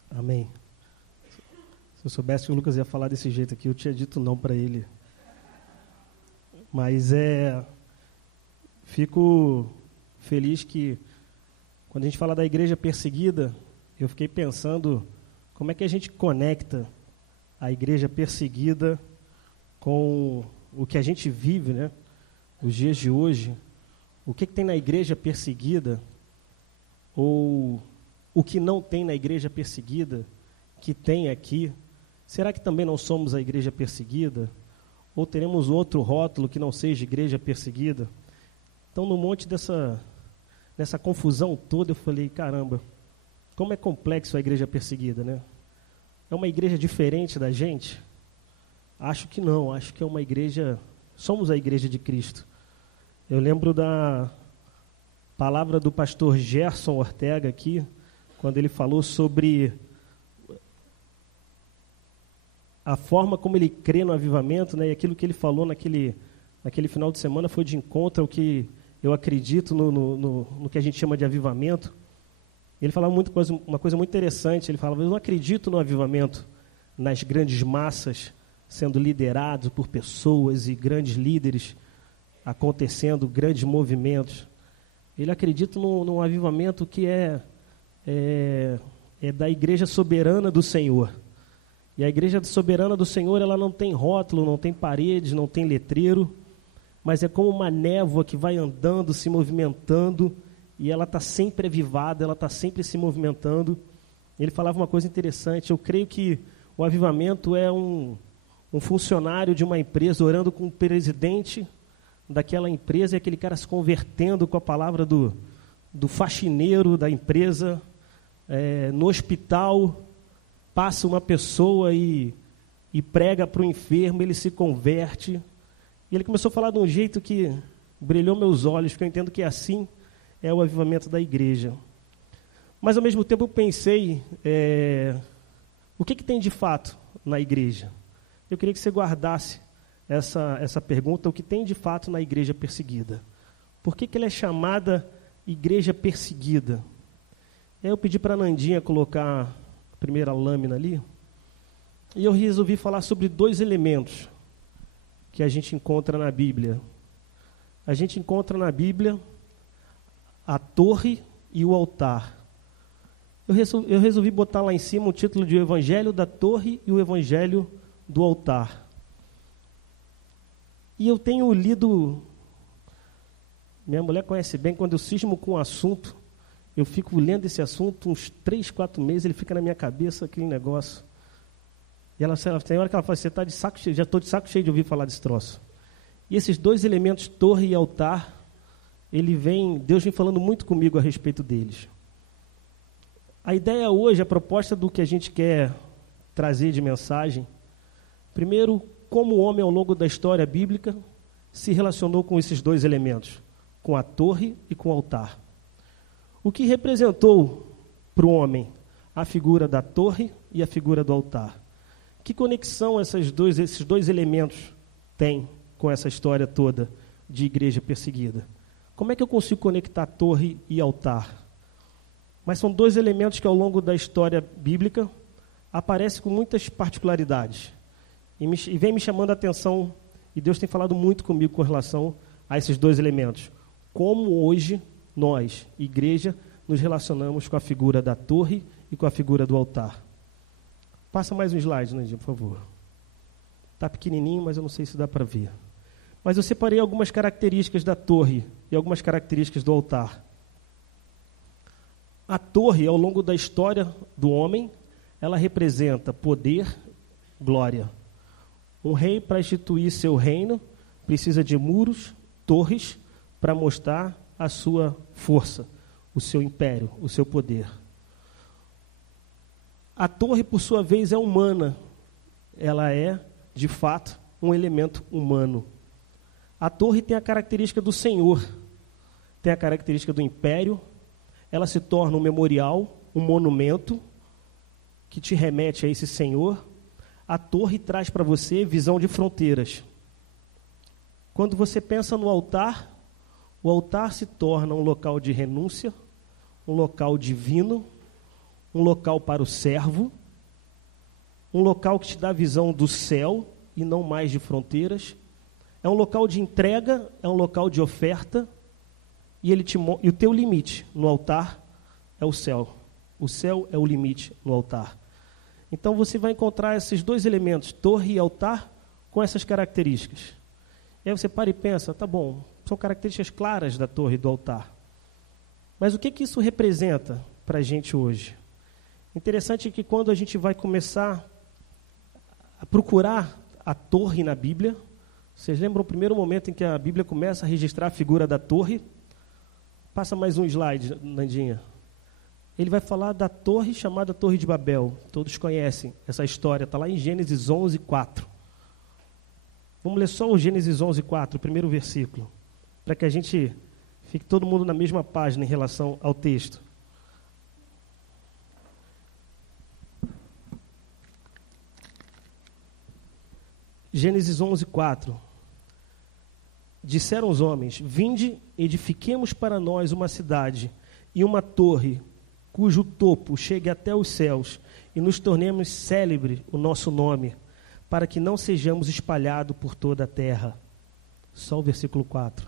Amém. Se eu soubesse que o Lucas ia falar desse jeito aqui, eu tinha dito não para ele. Mas fico feliz que, quando a gente fala da igreja perseguida, eu fiquei pensando como é que a gente conecta a igreja perseguida com o que a gente vive, né? os dias de hoje, o que tem na igreja perseguida, ou o que não tem na igreja perseguida, que tem aqui, será que também não somos a igreja perseguida? Ou teremos outro rótulo que não seja igreja perseguida? Então, no monte nessa confusão toda, eu falei, caramba, como é complexo a igreja perseguida, né? É uma igreja diferente da gente? Acho que não, acho que é uma igreja, somos a igreja de Cristo. Eu lembro da palavra do pastor Gerson Ortega aqui, quando ele falou sobre a forma como ele crê no avivamento, né, e aquilo que ele falou naquele final de semana foi de encontro ao que eu acredito no que a gente chama de avivamento. Ele falava uma coisa muito interessante, ele falava, eu não acredito no avivamento nas grandes massas, sendo liderados por pessoas e grandes líderes, acontecendo grandes movimentos. Ele acredita num avivamento que é da igreja soberana do Senhor. E a igreja soberana do Senhor, ela não tem rótulo, não tem paredes, não tem letreiro, mas é como uma névoa que vai andando, se movimentando, e ela está sempre avivada, ela está sempre se movimentando. Ele falava uma coisa interessante, eu creio que o avivamento é um funcionário de uma empresa orando com o presidente daquela empresa, e aquele cara se convertendo com a palavra do faxineiro da empresa, no hospital, passa uma pessoa e prega para o enfermo, ele se converte. E ele começou a falar de um jeito que brilhou meus olhos, porque eu entendo que assim é o avivamento da igreja. Mas, ao mesmo tempo, eu pensei, o que tem de fato na igreja? Eu queria que você guardasse essa pergunta, o que tem de fato na igreja perseguida? Por que ela é chamada igreja perseguida? E aí eu pedi para a Nandinha colocar a primeira lâmina ali, e eu resolvi falar sobre 2 elementos que a gente encontra na Bíblia. A gente encontra na Bíblia a torre e o altar. Eu resolvi botar lá em cima o título de O Evangelho da Torre e o Evangelho do Altar. E eu tenho lido, minha mulher conhece bem, quando eu cismo com um assunto, eu fico lendo esse assunto uns 3, 4 meses, ele fica na minha cabeça, aquele negócio. E tem hora que ela fala, você está de saco cheio, já estou de saco cheio de ouvir falar desse troço. E esses 2 elementos, torre e altar, Deus vem falando muito comigo a respeito deles. A ideia hoje, a proposta do que a gente quer trazer de mensagem, primeiro, como o homem ao longo da história bíblica se relacionou com esses 2 elementos, com a torre e com o altar. O que representou para o homem a figura da torre e a figura do altar? Que conexão esses dois elementos têm com essa história toda de igreja perseguida? Como é que eu consigo conectar torre e altar? Mas são 2 elementos que ao longo da história bíblica aparecem com muitas particularidades. E vem me chamando a atenção, e Deus tem falado muito comigo com relação a esses 2 elementos. Como hoje nós, igreja, nos relacionamos com a figura da torre e com a figura do altar. Passa mais um slide, Nandinho, por favor. Está pequenininho, mas eu não sei se dá para ver. Mas eu separei algumas características da torre e algumas características do altar. A torre, ao longo da história do homem, ela representa poder, glória. Um rei, para instituir seu reino, precisa de muros, torres, para mostrar a sua força, o seu império, o seu poder. A torre, por sua vez, é humana. Ela é, de fato, um elemento humano. A torre tem a característica do Senhor, tem a característica do império. Ela se torna um memorial, um monumento que te remete a esse Senhor. A torre traz para você visão de fronteiras. Quando você pensa no altar, o altar se torna um local de renúncia, um local divino, um local para o servo, um local que te dá a visão do céu e não mais de fronteiras. É um local de entrega, é um local de oferta, e o teu limite no altar é o céu. O céu é o limite no altar. Então você vai encontrar esses 2 elementos, torre e altar, com essas características. E aí você para e pensa, tá bom, são características claras da torre e do altar. Mas o que isso representa para a gente hoje? Interessante que quando a gente vai começar a procurar a torre na Bíblia, vocês lembram o primeiro momento em que a Bíblia começa a registrar a figura da torre? Passa mais um slide, Nandinha. Ele vai falar da torre chamada Torre de Babel. Todos conhecem essa história, está lá em Gênesis 11, 4. Vamos ler só o Gênesis 11, 4, o primeiro versículo, para que a gente fique todo mundo na mesma página em relação ao texto. Gênesis 11, 4. Disseram os homens: vinde, edifiquemos para nós uma cidade e uma torre, cujo topo chegue até os céus, e nos tornemos célebre o nosso nome, para que não sejamos espalhados por toda a terra. Só o versículo 4.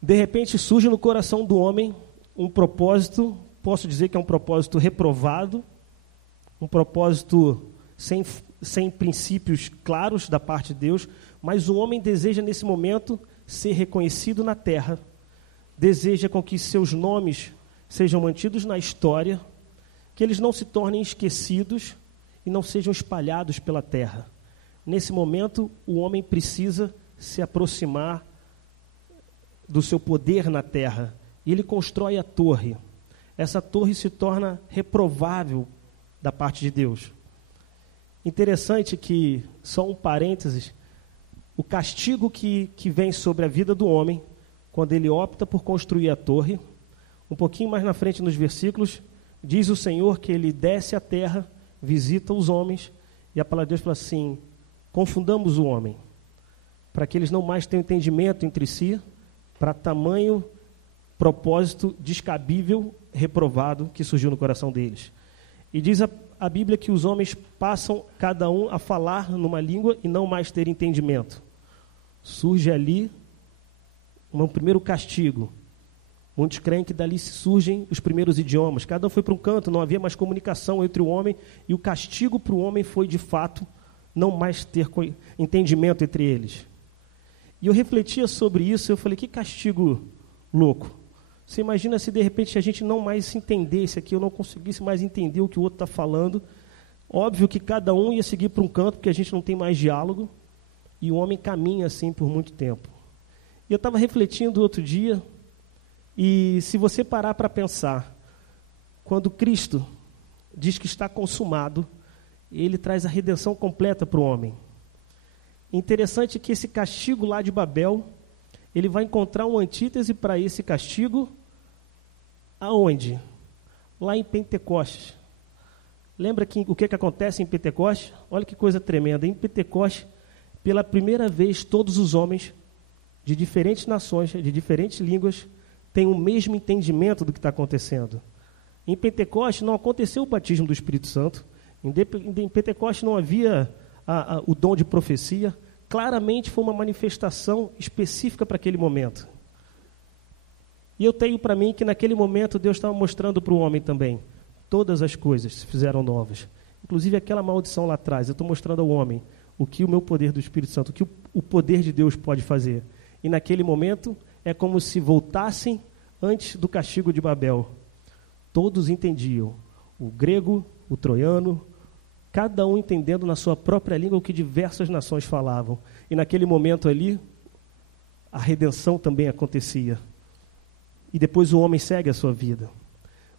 De repente surge no coração do homem um propósito, posso dizer que é um propósito reprovado, um propósito sem princípios claros da parte de Deus, mas o homem deseja nesse momento ser reconhecido na terra, deseja com que seus nomes sejam mantidos na história, que eles não se tornem esquecidos e não sejam espalhados pela terra. Nesse momento, o homem precisa se aproximar do seu poder na terra, e ele constrói a torre. Essa torre se torna reprovável da parte de Deus. Interessante que, só um parênteses, o castigo que vem sobre a vida do homem, quando ele opta por construir a torre, um pouquinho mais na frente nos versículos, diz o Senhor que ele desce à terra, visita os homens, e a palavra de Deus fala assim: confundamos o homem, para que eles não mais tenham entendimento entre si, para tamanho propósito descabível, reprovado, que surgiu no coração deles. E diz a Bíblia que os homens passam cada um a falar numa língua e não mais ter entendimento. Surge ali um primeiro castigo. Muitos creem que dali surgem os primeiros idiomas. Cada um foi para um canto, não havia mais comunicação entre o homem, e o castigo para o homem foi, de fato, não mais ter entendimento entre eles. E eu refletia sobre isso, eu falei, que castigo louco. Você imagina se de repente a gente não mais se entendesse aqui, eu não conseguisse mais entender o que o outro está falando. Óbvio que cada um ia seguir para um canto, porque a gente não tem mais diálogo, e o homem caminha assim por muito tempo. E eu estava refletindo outro dia, e se você parar para pensar, quando Cristo diz que está consumado, ele traz a redenção completa para o homem. Interessante que esse castigo lá de Babel, ele vai encontrar uma antítese para esse castigo, aonde? Lá em Pentecostes. Lembra o que acontece em Pentecostes? Olha que coisa tremenda. Em Pentecostes, pela primeira vez, todos os homens de diferentes nações, de diferentes línguas, têm o mesmo entendimento do que está acontecendo. Em Pentecostes não aconteceu o batismo do Espírito Santo. Em Pentecostes não havia o dom de profecia. Claramente foi uma manifestação específica para aquele momento. E eu tenho para mim que naquele momento Deus estava mostrando para o homem também. Todas as coisas se fizeram novas. Inclusive aquela maldição lá atrás. Eu estou mostrando ao homem o que o meu poder do Espírito Santo, o que o poder de Deus pode fazer. E naquele momento é como se voltassem antes do castigo de Babel. Todos entendiam. O grego, o troiano, cada um entendendo na sua própria língua o que diversas nações falavam. E naquele momento ali, a redenção também acontecia. E depois o homem segue a sua vida.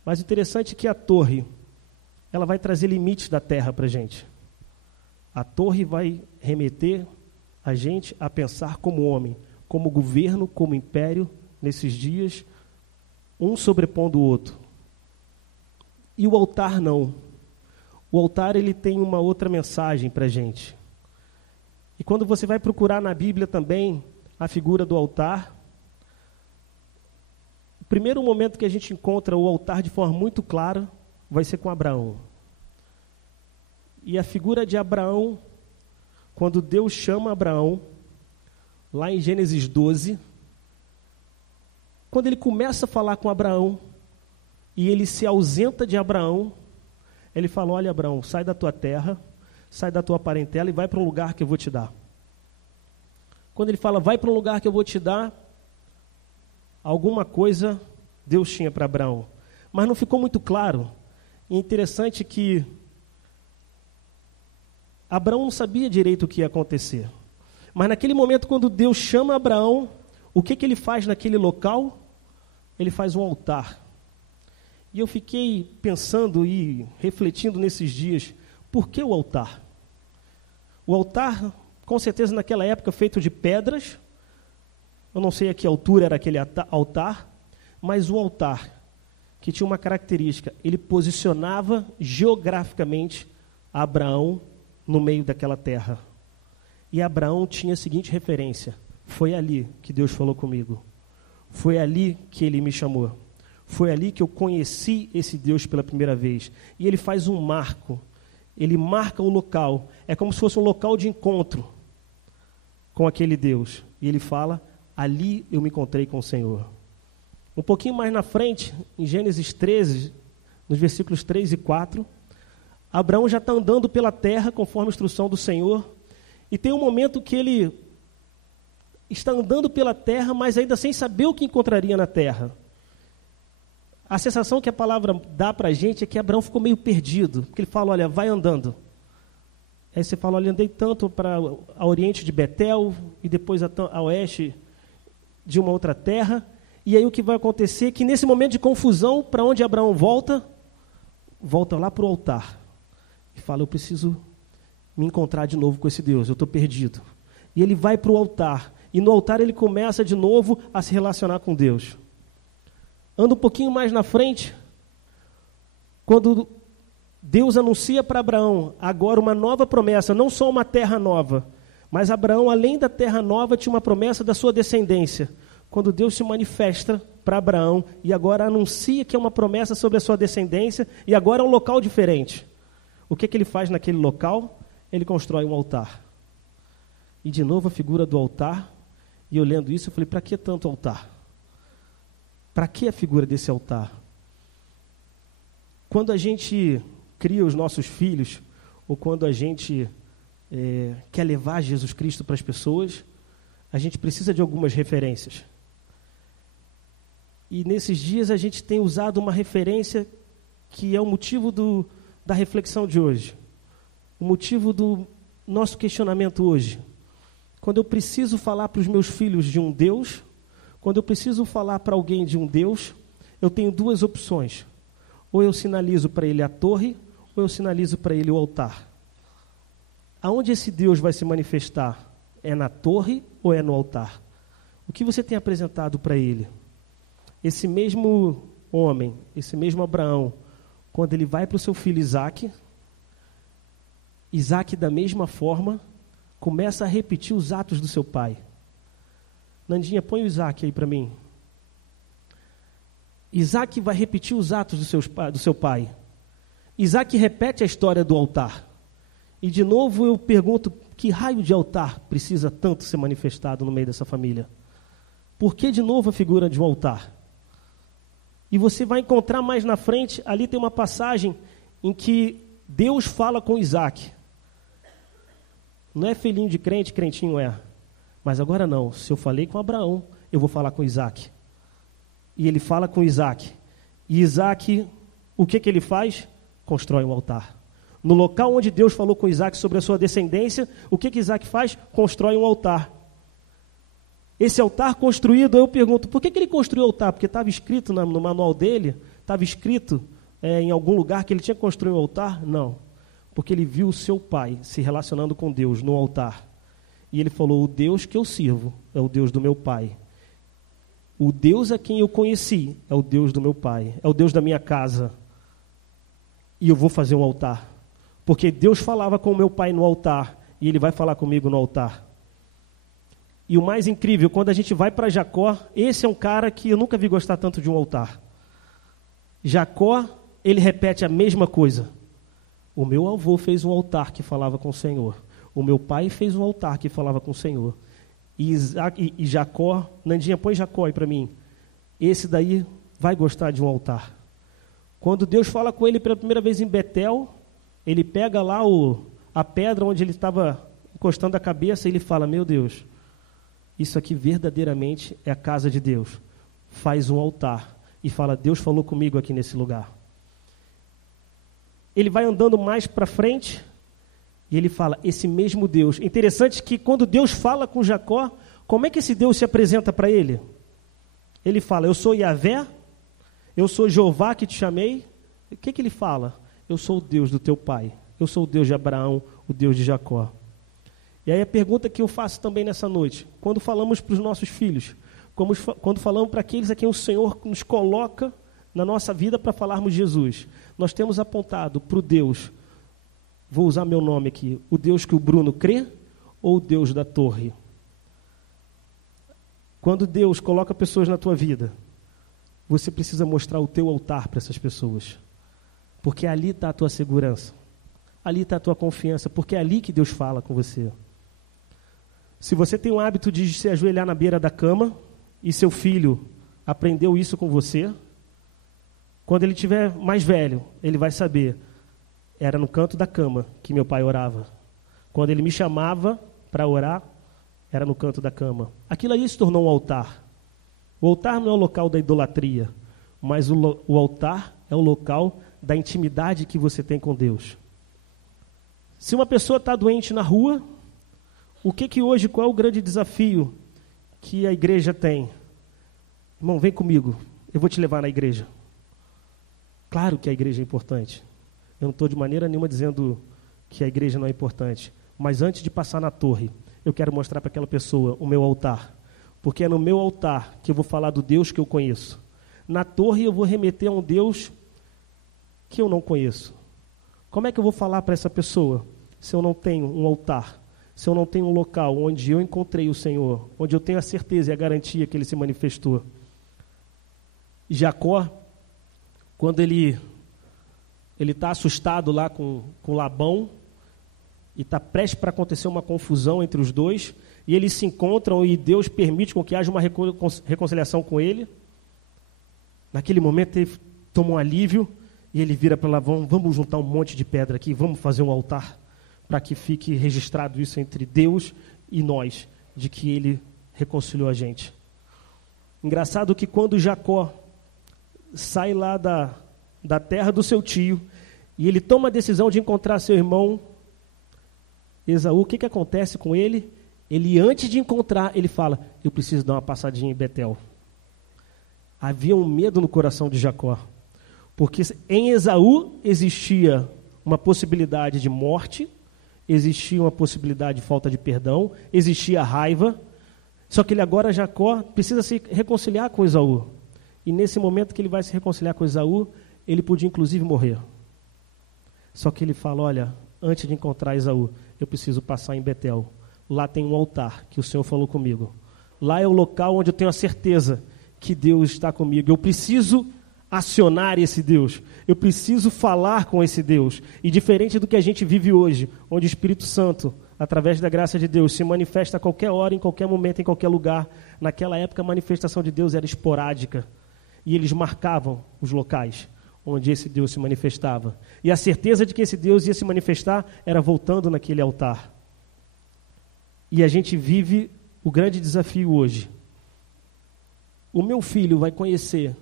Mas interessante é que a torre, ela vai trazer limites da terra para a gente. A torre vai remeter a gente a pensar como homem, como governo, como império, nesses dias, um sobrepondo o outro. E o altar não. O altar ele tem uma outra mensagem para a gente. E quando você vai procurar na Bíblia também a figura do altar, o primeiro momento que a gente encontra o altar de forma muito clara vai ser com Abraão. E a figura de Abraão, quando Deus chama Abraão, lá em Gênesis 12, quando ele começa a falar com Abraão, e ele se ausenta de Abraão, ele fala, olha Abraão, sai da tua terra, sai da tua parentela e vai para um lugar que eu vou te dar. quando ele fala, vai para um lugar que eu vou te dar, alguma coisa Deus tinha para Abraão. Mas não ficou muito claro. E é interessante que Abraão não sabia direito o que ia acontecer. Mas naquele momento, quando Deus chama Abraão, o que ele faz naquele local? Ele faz um altar. E eu fiquei pensando e refletindo nesses dias, por que o altar? O altar, com certeza naquela época, feito de pedras, eu não sei a que altura era aquele altar, mas o altar, que tinha uma característica, ele posicionava geograficamente Abraão no meio daquela terra. E Abraão tinha a seguinte referência, foi ali que Deus falou comigo, foi ali que ele me chamou, foi ali que eu conheci esse Deus pela primeira vez. E ele faz um marco, ele marca o local, é como se fosse um local de encontro com aquele Deus. E ele fala, ali eu me encontrei com o Senhor. Um pouquinho mais na frente, em Gênesis 13, nos versículos 3 e 4, Abraão já está andando pela terra, conforme a instrução do Senhor, e tem um momento que ele está andando pela terra, mas ainda sem saber o que encontraria na terra. A sensação que a palavra dá para a gente é que Abraão ficou meio perdido, porque ele fala, olha, vai andando. Aí você fala, olha, andei tanto para a oriente de Betel, e depois a oeste de uma outra terra, e aí o que vai acontecer é que nesse momento de confusão, para onde Abraão volta? Volta lá para o altar. E fala, eu preciso me encontrar de novo com esse Deus, eu estou perdido. E ele vai para o altar, e no altar ele começa de novo a se relacionar com Deus. Anda um pouquinho mais na frente, quando Deus anuncia para Abraão agora uma nova promessa, não só uma terra nova, mas Abraão, além da terra nova, tinha uma promessa da sua descendência. Quando Deus se manifesta para Abraão e agora anuncia que é uma promessa sobre a sua descendência, e agora é um local diferente. O que ele faz naquele local? Ele constrói um altar. E de novo a figura do altar, e eu lendo isso, eu falei, para que tanto altar? Para que a figura desse altar? Quando a gente cria os nossos filhos, ou quando a gente quer levar Jesus Cristo para as pessoas, a gente precisa de algumas referências. E nesses dias a gente tem usado uma referência que é o motivo da reflexão de hoje. O motivo do nosso questionamento hoje. Quando eu preciso falar para os meus filhos de um Deus, quando eu preciso falar para alguém de um Deus, eu tenho duas opções. Ou eu sinalizo para ele a torre, ou eu sinalizo para ele o altar. Aonde esse Deus vai se manifestar? É na torre ou é no altar? O que você tem apresentado para ele? Esse mesmo homem, esse mesmo Abraão, quando ele vai para o seu filho Isaac, Isaac da mesma forma começa a repetir os atos do seu pai. Nandinha, põe o Isaac aí para mim. Isaac vai repetir os atos do seu pai. Isaac repete a história do altar. E de novo eu pergunto, que raio de altar precisa tanto ser manifestado no meio dessa família? Por que de novo a figura de um altar? E você vai encontrar mais na frente, ali tem uma passagem em que Deus fala com Isaac. Não é filhinho de crente, crentinho é. Mas agora não, se eu falei com Abraão, eu vou falar com Isaac. E ele fala com Isaac. E Isaac, o que ele faz? Constrói um altar. No local onde Deus falou com Isaac sobre a sua descendência, o que Isaac faz? Constrói um altar. Esse altar construído, eu pergunto, por que ele construiu o altar? Porque estava escrito no manual dele, estava escrito em algum lugar que ele tinha que construir um altar? Não, porque ele viu o seu pai se relacionando com Deus no altar. E ele falou, o Deus que eu sirvo é o Deus do meu pai. O Deus a quem eu conheci é o Deus do meu pai, é o Deus da minha casa. E eu vou fazer um altar. Porque Deus falava com o meu pai no altar, e ele vai falar comigo no altar. E o mais incrível, quando a gente vai para Jacó, esse é um cara que eu nunca vi gostar tanto de um altar. Jacó, ele repete a mesma coisa. O meu avô fez um altar que falava com o Senhor. O meu pai fez um altar que falava com o Senhor. E Jacó, Nandinha, põe Jacó aí para mim. Esse daí vai gostar de um altar. Quando Deus fala com ele pela primeira vez em Betel, ele pega lá a pedra onde ele estava encostando a cabeça e ele fala, meu Deus, isso aqui verdadeiramente é a casa de Deus. Faz um altar e fala, Deus falou comigo aqui nesse lugar. Ele vai andando mais para frente e ele fala, esse mesmo Deus. Interessante que quando Deus fala com Jacó, como é que esse Deus se apresenta para ele? Ele fala, eu sou Yahvé, eu sou Jeová que te chamei. O que ele fala? Eu sou o Deus do teu pai, eu sou o Deus de Abraão, o Deus de Jacó. E aí a pergunta que eu faço também nessa noite, quando falamos para os nossos filhos, quando falamos para aqueles a quem o Senhor nos coloca na nossa vida para falarmos de Jesus, nós temos apontado para o Deus, vou usar meu nome aqui, o Deus que o Bruno crê ou o Deus da torre? Quando Deus coloca pessoas na tua vida, você precisa mostrar o teu altar para essas pessoas, porque ali está a tua segurança, ali está a tua confiança, porque é ali que Deus fala com você. Se você tem o hábito de se ajoelhar na beira da cama, e seu filho aprendeu isso com você, quando ele estiver mais velho, ele vai saber, era no canto da cama que meu pai orava. Quando ele me chamava para orar, era no canto da cama. Aquilo aí se tornou um altar. O altar não é o local da idolatria, mas o altar é o local da intimidade que você tem com Deus. Se uma pessoa está doente na rua, qual é o grande desafio que a igreja tem? Irmão, vem comigo, eu vou te levar na igreja. Claro que a igreja é importante. Eu não estou de maneira nenhuma dizendo que a igreja não é importante. Mas antes de passar na torre, eu quero mostrar para aquela pessoa o meu altar. Porque é no meu altar que eu vou falar do Deus que eu conheço. Na torre eu vou remeter a um Deus que eu não conheço. Como é que eu vou falar para essa pessoa se eu não tenho um altar? Se eu não tenho um local onde eu encontrei o Senhor, onde eu tenho a certeza e a garantia que Ele se manifestou? Jacó, quando ele está assustado lá com Labão, e está prestes para acontecer uma confusão entre os dois, e eles se encontram e Deus permite com que haja uma reconciliação com ele. Naquele momento ele toma um alívio, e ele vira para Labão, vamos juntar um monte de pedra aqui, vamos fazer um altar, para que fique registrado isso entre Deus e nós, de que ele reconciliou a gente. Engraçado que quando Jacó sai lá da terra do seu tio, e ele toma a decisão de encontrar seu irmão Esaú, o que acontece com ele? Ele, antes de encontrar, ele fala, eu preciso dar uma passadinha em Betel. Havia um medo no coração de Jacó, porque em Esaú existia uma possibilidade de morte, existia uma possibilidade de falta de perdão, existia raiva, só que ele agora, Jacó, precisa se reconciliar com Esaú. E nesse momento que ele vai se reconciliar com Esaú, ele podia inclusive morrer. Só que ele fala, olha, antes de encontrar Esaú, eu preciso passar em Betel. Lá tem um altar que o Senhor falou comigo. Lá é o local onde eu tenho a certeza que Deus está comigo. Eu preciso acionar esse Deus. Eu preciso falar com esse Deus. E diferente do que a gente vive hoje, onde o Espírito Santo, através da graça de Deus, se manifesta a qualquer hora, em qualquer momento, em qualquer lugar. Naquela época, a manifestação de Deus era esporádica. E eles marcavam os locais onde esse Deus se manifestava. E a certeza de que esse Deus ia se manifestar era voltando naquele altar. E a gente vive o grande desafio hoje. O meu filho vai conhecer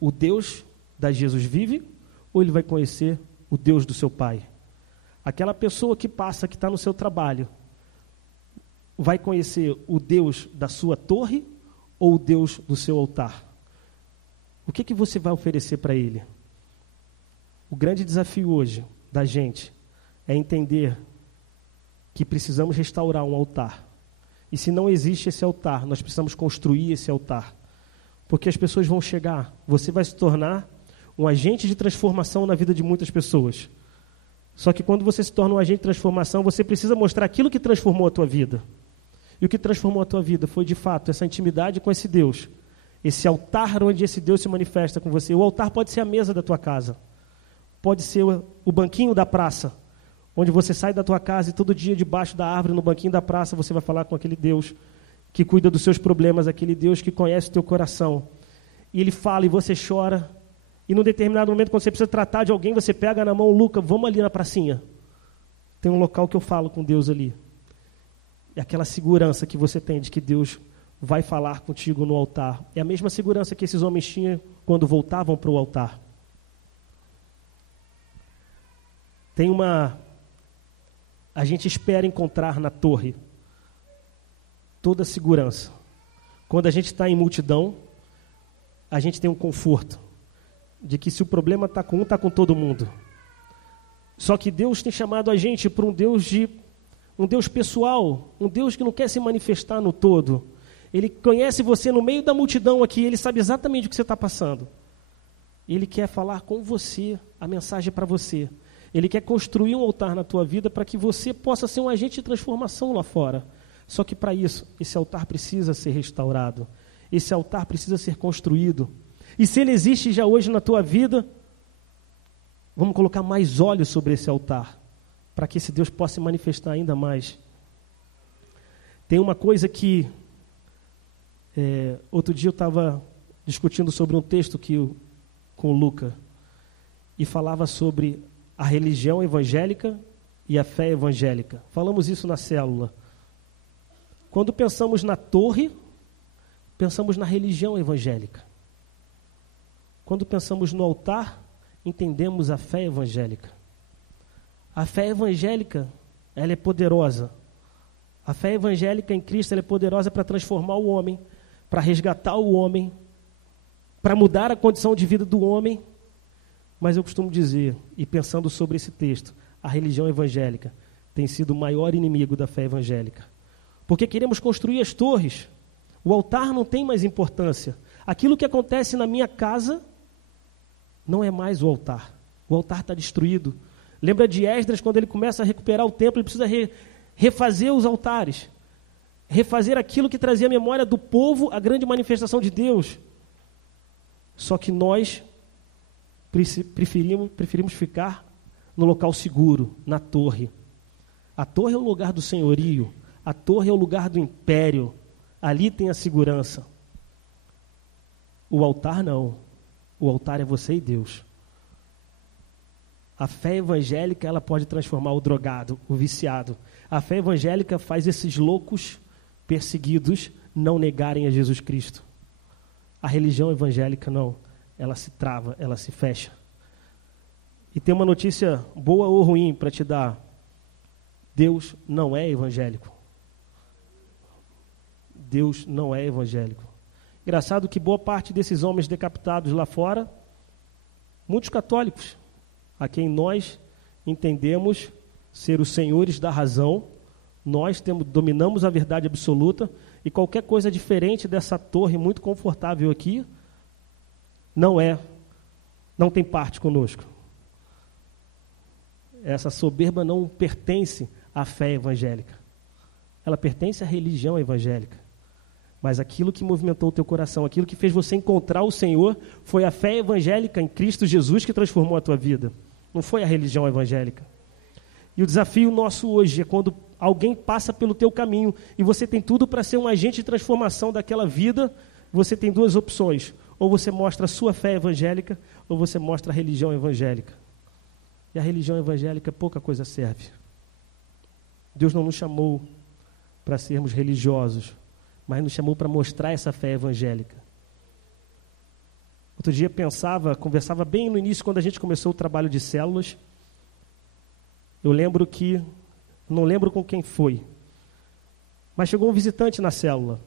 o Deus da Jesus vive, ou ele vai conhecer o Deus do seu pai? Aquela pessoa que passa, que está no seu trabalho, vai conhecer o Deus da sua torre ou o Deus do seu altar? O que você vai oferecer para ele? O grande desafio hoje da gente é entender que precisamos restaurar um altar. E se não existe esse altar, nós precisamos construir esse altar. Porque as pessoas vão chegar, você vai se tornar um agente de transformação na vida de muitas pessoas. Só que quando você se torna um agente de transformação, você precisa mostrar aquilo que transformou a tua vida. E o que transformou a tua vida foi, de fato, essa intimidade com esse Deus. Esse altar onde esse Deus se manifesta com você. O altar pode ser a mesa da tua casa. Pode ser o banquinho da praça, onde você sai da tua casa e todo dia debaixo da árvore, no banquinho da praça, você vai falar com aquele Deus que cuida dos seus problemas, aquele Deus que conhece o teu coração. E ele fala e você chora. E num determinado momento, quando você precisa tratar de alguém, você pega na mão, Luca, vamos ali na pracinha. Tem um local que eu falo com Deus ali. É aquela segurança que você tem de que Deus vai falar contigo no altar. É a mesma segurança que esses homens tinham quando voltavam para o altar. A gente espera encontrar na torre toda a segurança. Quando a gente está em multidão, a gente tem um conforto de que se o problema está com um, está com todo mundo. Só que Deus tem chamado a gente para um Deus pessoal, um Deus que não quer se manifestar no todo. Ele conhece você no meio da multidão aqui, Ele sabe exatamente o que você está passando. Ele quer falar com você, a mensagem é para você. Ele quer construir um altar na tua vida para que você possa ser um agente de transformação lá fora. Só que para isso, esse altar precisa ser restaurado. Esse altar precisa ser construído. E se ele existe já hoje na tua vida, vamos colocar mais óleo sobre esse altar, para que esse Deus possa se manifestar ainda mais. Tem uma coisa que, outro dia eu estava discutindo sobre um texto com o Luca, e falava sobre a religião evangélica e a fé evangélica. Falamos isso na célula. Quando pensamos na torre, pensamos na religião evangélica. Quando pensamos no altar, entendemos a fé evangélica. A fé evangélica, ela é poderosa. A fé evangélica em Cristo, ela é poderosa para transformar o homem, para resgatar o homem, para mudar a condição de vida do homem. Mas eu costumo dizer, e pensando sobre esse texto, a religião evangélica tem sido o maior inimigo da fé evangélica. Porque queremos construir as torres. O altar não tem mais importância. Aquilo que acontece na minha casa não é mais o altar. O altar está destruído. Lembra de Esdras, quando ele começa a recuperar o templo, ele precisa refazer os altares. Refazer aquilo que trazia a memória do povo, a grande manifestação de Deus. Só que nós preferimos ficar no local seguro, na torre. A torre é o lugar do senhorio, a torre é o lugar do império, ali tem a segurança. O altar não, o altar é você e Deus. A fé evangélica, ela pode transformar o drogado, o viciado. A fé evangélica faz esses loucos perseguidos não negarem a Jesus Cristo. A religião evangélica não. Ela se trava, ela se fecha. E tem uma notícia boa ou ruim para te dar. Deus não é evangélico. Deus não é evangélico. Engraçado que boa parte desses homens decapitados lá fora, muitos católicos, a quem nós entendemos ser os senhores da razão, nós dominamos a verdade absoluta, e qualquer coisa diferente dessa torre muito confortável aqui, não tem parte conosco. Essa soberba não pertence à fé evangélica. Ela pertence à religião evangélica. Mas aquilo que movimentou o teu coração, aquilo que fez você encontrar o Senhor, foi a fé evangélica em Cristo Jesus que transformou a tua vida. Não foi a religião evangélica. E o desafio nosso hoje é quando alguém passa pelo teu caminho e você tem tudo para ser um agente de transformação daquela vida, você tem duas opções. Ou você mostra a sua fé evangélica, ou você mostra a religião evangélica. E a religião evangélica pouca coisa serve. Deus não nos chamou para sermos religiosos, mas nos chamou para mostrar essa fé evangélica. Outro dia conversava bem no início, quando a gente começou o trabalho de células. Eu lembro que, não lembro com quem foi, mas chegou um visitante na célula.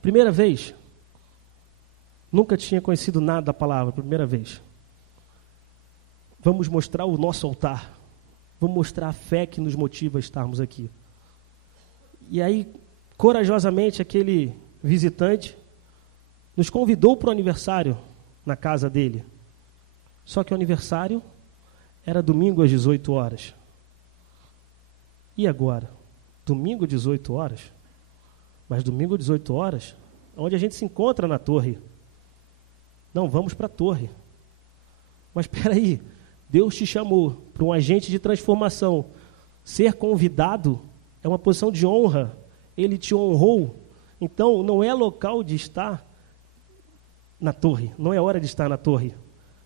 Primeira vez. Nunca tinha conhecido nada da palavra, primeira vez. Vamos mostrar o nosso altar. Vamos mostrar a fé que nos motiva a estarmos aqui. E aí, corajosamente, aquele visitante nos convidou para o aniversário na casa dele. Só que o aniversário era domingo às 18 horas. E agora? Domingo às 18 horas? Mas domingo às 18 horas, onde a gente se encontra na torre. Não, vamos para a torre. Mas espera aí, Deus te chamou para um agente de transformação. Ser convidado é uma posição de honra. Ele te honrou. Então, não é local de estar na torre. Não é hora de estar na torre.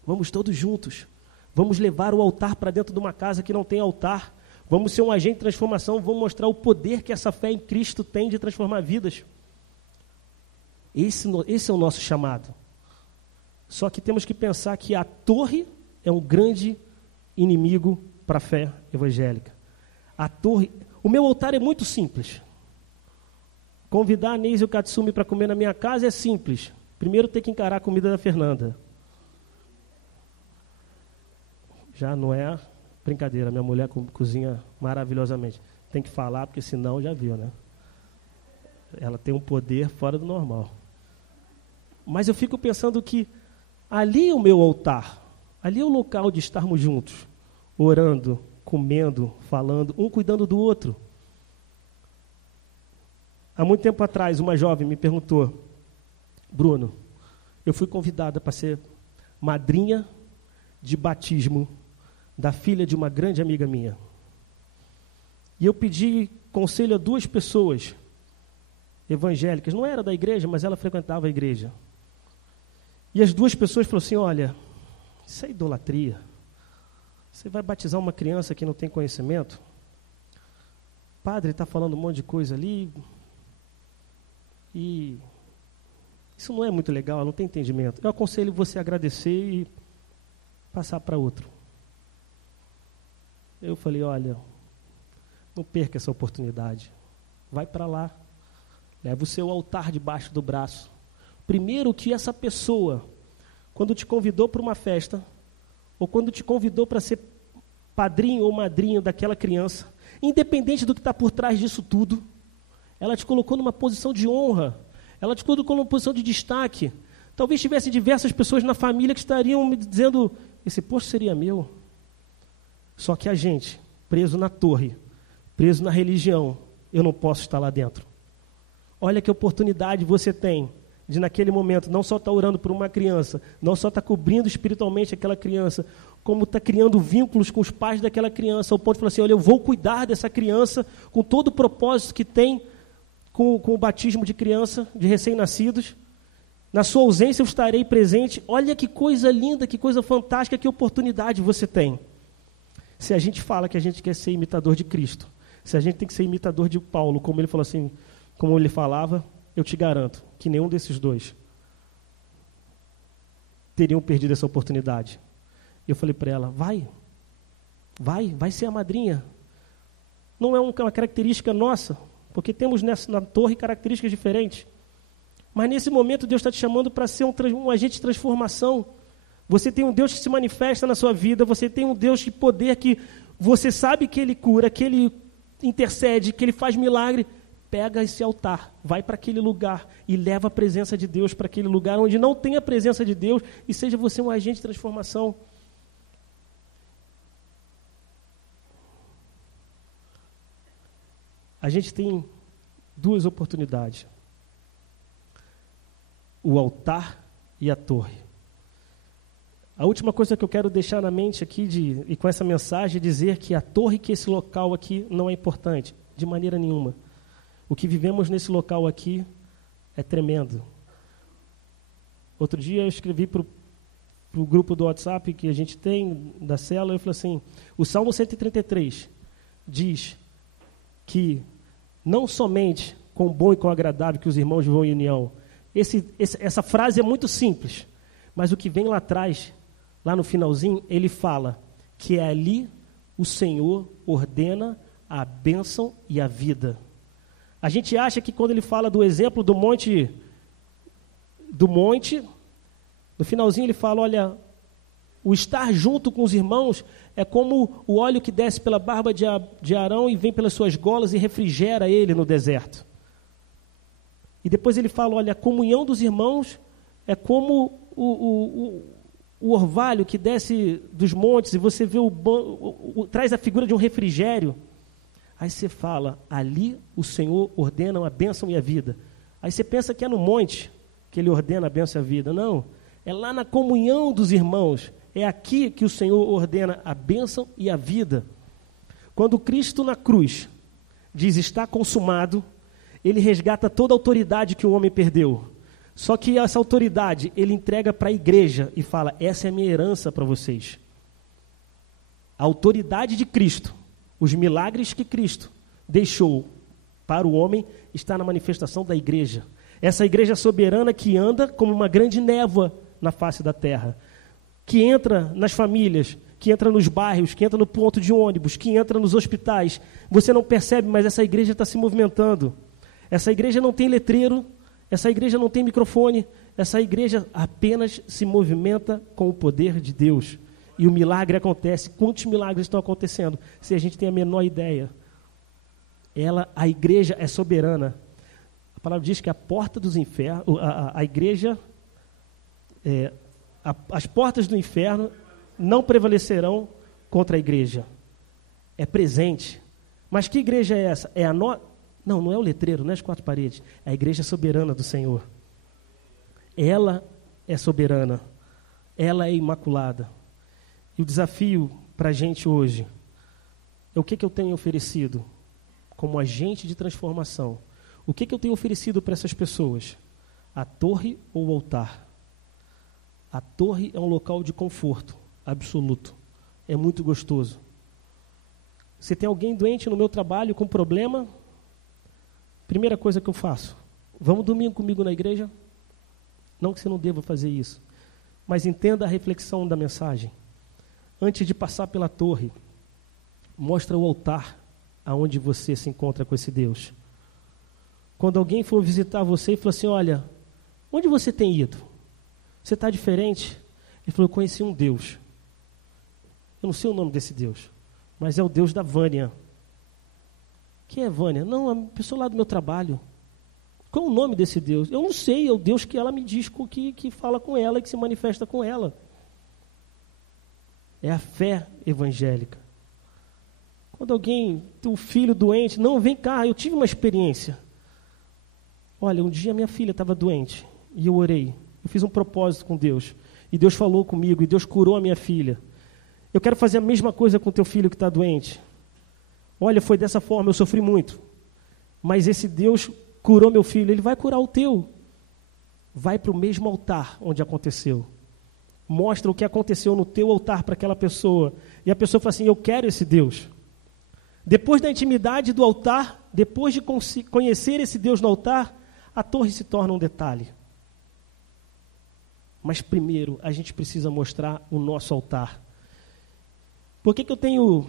Vamos todos juntos. Vamos levar o altar para dentro de uma casa que não tem altar. Vamos ser um agente de transformação, vamos mostrar o poder que essa fé em Cristo tem de transformar vidas. Esse é o nosso chamado. Só que temos que pensar que a torre é um grande inimigo para a fé evangélica. A torre... O meu altar é muito simples. Convidar a Neise e o Katsumi para comer na minha casa é simples. Primeiro tem que encarar a comida da Fernanda. Já não é brincadeira, minha mulher cozinha maravilhosamente. Tem que falar, porque senão já viu, né? Ela tem um poder fora do normal. Mas eu fico pensando que ali é o meu altar, ali é o local de estarmos juntos, orando, comendo, falando, um cuidando do outro. Há muito tempo atrás, uma jovem me perguntou: Bruno, eu fui convidada para ser madrinha de batismo da filha de uma grande amiga minha. E eu pedi conselho a 2 pessoas evangélicas, não era da igreja, mas ela frequentava a igreja. E as 2 pessoas falaram assim: olha, isso é idolatria. Você vai batizar uma criança que não tem conhecimento? O padre está falando um monte de coisa ali, e isso não é muito legal, ela não tem entendimento. Eu aconselho você a agradecer e passar para outro. Eu falei: olha, não perca essa oportunidade. Vai para lá. Leva o seu altar debaixo do braço. Primeiro que essa pessoa, quando te convidou para uma festa, ou quando te convidou para ser padrinho ou madrinho daquela criança, independente do que está por trás disso tudo, ela te colocou numa posição de honra, ela te colocou numa posição de destaque. Talvez tivesse diversas pessoas na família que estariam me dizendo: esse posto seria meu. Só que a gente, preso na torre, preso na religião, eu não posso estar lá dentro. Olha que oportunidade você tem de, naquele momento, não só estar orando por uma criança, não só estar cobrindo espiritualmente aquela criança, como estar criando vínculos com os pais daquela criança, ao ponto de falar assim: olha, eu vou cuidar dessa criança com todo o propósito que tem com o batismo de criança, de recém-nascidos. Na sua ausência eu estarei presente. Olha que coisa linda, que coisa fantástica, que oportunidade você tem. Se a gente fala que a gente quer ser imitador de Cristo, se a gente tem que ser imitador de Paulo, como ele falou assim, como ele falava, eu te garanto que nenhum desses 2 teriam perdido essa oportunidade. Eu falei para ela: vai ser a madrinha. Não é uma característica nossa, porque temos na torre características diferentes. Mas nesse momento Deus está te chamando para ser um agente de transformação. Você tem um Deus que se manifesta na sua vida, você tem um Deus de poder que você sabe que Ele cura, que Ele intercede, que Ele faz milagre. Pega esse altar, vai para aquele lugar e leva a presença de Deus para aquele lugar onde não tem a presença de Deus, e seja você um agente de transformação. A gente tem 2 oportunidades: o altar e a torre. A última coisa que eu quero deixar na mente aqui, e com essa mensagem, é dizer que a torre, que esse local aqui não é importante, de maneira nenhuma. O que vivemos nesse local aqui é tremendo. Outro dia eu escrevi para o grupo do WhatsApp que a gente tem, da célula, eu falei assim: o Salmo 133 diz que não somente com o bom e com o agradável que os irmãos vão em união. Essa frase é muito simples, mas o que vem lá atrás, lá no finalzinho, ele fala que é ali o Senhor ordena a bênção e a vida. A gente acha que quando ele fala do exemplo do monte, no finalzinho ele fala: olha, o estar junto com os irmãos é como o óleo que desce pela barba de Arão e vem pelas suas golas e refrigera ele no deserto. E depois ele fala: olha, a comunhão dos irmãos é como o orvalho que desce dos montes e você vê traz a figura de um refrigério. Aí você fala: ali o Senhor ordena a bênção e a vida. Aí você pensa que é no monte que Ele ordena a bênção e a vida. Não, é lá na comunhão dos irmãos. É aqui que o Senhor ordena a bênção e a vida. Quando Cristo na cruz diz: está consumado, Ele resgata toda a autoridade que o homem perdeu. Só que essa autoridade Ele entrega para a igreja e fala: essa é a minha herança para vocês. A autoridade de Cristo, Os milagres que Cristo deixou para o homem está na manifestação da igreja. Essa igreja soberana que anda como uma grande névoa na face da terra, que entra nas famílias, que entra nos bairros, que entra no ponto de ônibus, que entra nos hospitais. Você não percebe, mas essa igreja está se movimentando. Essa igreja não tem letreiro, essa igreja não tem microfone, essa igreja apenas se movimenta com o poder de Deus. E o milagre acontece. Quantos milagres estão acontecendo? Se a gente tem a menor ideia. A igreja é soberana. A palavra diz que a porta dos infernos, a igreja, as portas do inferno não prevalecerão contra a igreja. É presente. Mas que igreja é essa? Não é o letreiro, não é as quatro paredes. É a igreja soberana do Senhor. Ela é soberana. Ela é imaculada. E o desafio para a gente hoje é o que eu tenho oferecido como agente de transformação. O que eu tenho oferecido para essas pessoas? A torre ou o altar? A torre é um local de conforto absoluto. É muito gostoso. Se tem alguém doente no meu trabalho com problema, primeira coisa que eu faço, vamos domingo comigo na igreja? Não que você não deva fazer isso, mas entenda a reflexão da mensagem. Antes de passar pela torre, mostra o altar aonde você se encontra com esse Deus. Quando alguém for visitar você e falar assim, olha, onde você tem ido? Você está diferente? Ele falou, eu conheci um Deus. Eu não sei o nome desse Deus, mas é o Deus da Vânia. Quem é Vânia? Não, é a pessoa lá do meu trabalho. Qual é o nome desse Deus? Eu não sei, é o Deus que ela me diz, que fala com ela e que se manifesta com ela. É a fé evangélica. Quando alguém, o filho doente, não, vem cá, eu tive uma experiência. Olha, um dia minha filha estava doente e eu orei. Eu fiz um propósito com Deus. E Deus falou comigo, e Deus curou a minha filha. Eu quero fazer a mesma coisa com o teu filho que está doente. Olha, foi dessa forma, eu sofri muito. Mas esse Deus curou meu filho, Ele vai curar o teu. Vai para o mesmo altar onde aconteceu. Mostra o que aconteceu no teu altar para aquela pessoa. E a pessoa fala assim, eu quero esse Deus. Depois da intimidade do altar, depois de conhecer esse Deus no altar, a torre se torna um detalhe. Mas primeiro, a gente precisa mostrar o nosso altar. Por que eu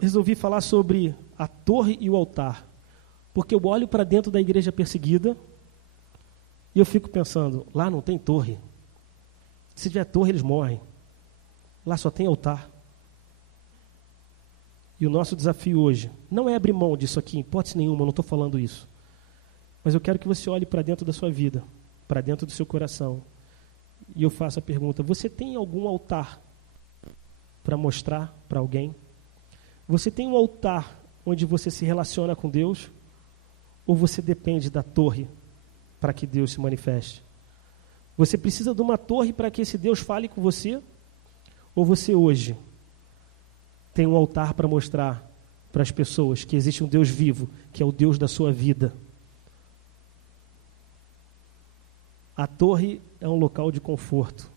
resolvi falar sobre a torre e o altar? Porque eu olho para dentro da igreja perseguida e eu fico pensando, lá não tem torre. Se tiver torre, eles morrem. Lá só tem altar. E o nosso desafio hoje não é abrir mão disso aqui, em hipótese nenhuma, eu não estou falando isso. Mas eu quero que você olhe para dentro da sua vida, para dentro do seu coração. E eu faço a pergunta, você tem algum altar para mostrar para alguém? Você tem um altar onde você se relaciona com Deus? Ou você depende da torre para que Deus se manifeste? Você precisa de uma torre para que esse Deus fale com você? Ou você hoje tem um altar para mostrar para as pessoas que existe um Deus vivo, que é o Deus da sua vida? A torre é um local de conforto.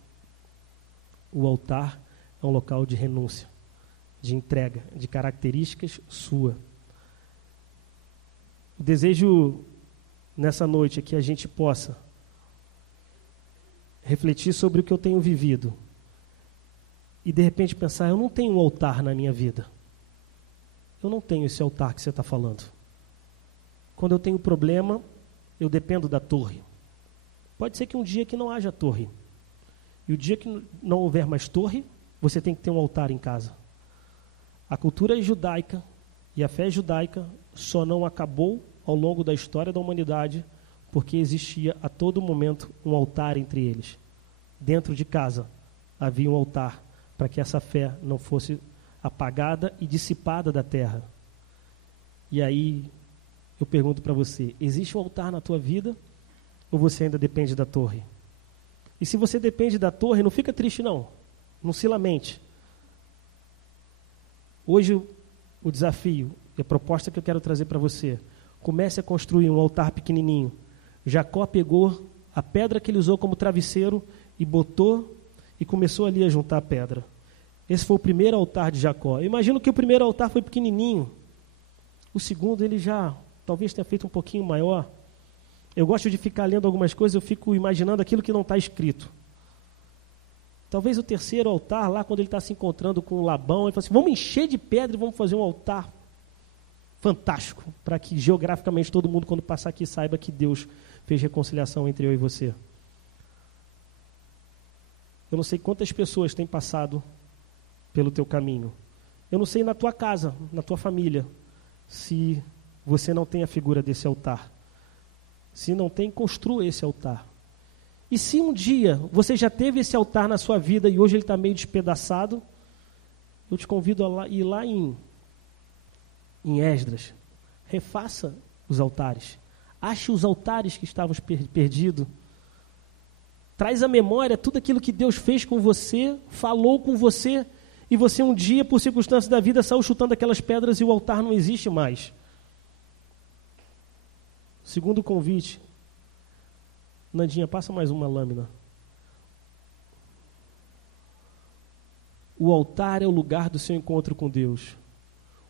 O altar é um local de renúncia, de entrega, de características sua. O desejo nessa noite é que a gente possa refletir sobre o que eu tenho vivido e de repente pensar, eu não tenho um altar na minha vida. Eu não tenho esse altar que você está falando. Quando eu tenho problema, eu dependo da torre. Pode ser que um dia que não haja torre. E o dia que não houver mais torre, você tem que ter um altar em casa. A cultura judaica e a fé judaica só não acabou ao longo da história da humanidade porque existia a todo momento um altar entre eles. Dentro de casa havia um altar para que essa fé não fosse apagada e dissipada da terra. E aí eu pergunto para você, existe um altar na tua vida ou você ainda depende da torre? E se você depende da torre, não fica triste não, não se lamente. Hoje o desafio e a proposta que eu quero trazer para você, comece a construir um altar pequenininho. Jacó pegou a pedra que ele usou como travesseiro e botou e começou ali a juntar a pedra. Esse foi o primeiro altar de Jacó. Eu imagino que o primeiro altar foi pequenininho. O segundo ele já talvez tenha feito um pouquinho maior. Eu gosto de ficar lendo algumas coisas, eu fico imaginando aquilo que não está escrito. Talvez o terceiro altar, lá quando ele está se encontrando com Labão, ele fala assim, vamos encher de pedra e vamos fazer um altar fantástico, para que geograficamente todo mundo, quando passar aqui, saiba que Deus fez reconciliação entre eu e você. Eu não sei quantas pessoas têm passado pelo teu caminho. Eu não sei na tua casa, na tua família, se você não tem a figura desse altar. Se não tem, construa esse altar. E se um dia você já teve esse altar na sua vida e hoje ele está meio despedaçado, eu te convido a ir lá em Esdras. Refaça os altares. Ache os altares que estavam perdidos. Traz à memória tudo aquilo que Deus fez com você, falou com você, e você um dia, por circunstâncias da vida, saiu chutando aquelas pedras e o altar não existe mais. Segundo convite. Nandinha, passa mais uma lâmina. O altar é o lugar do seu encontro com Deus.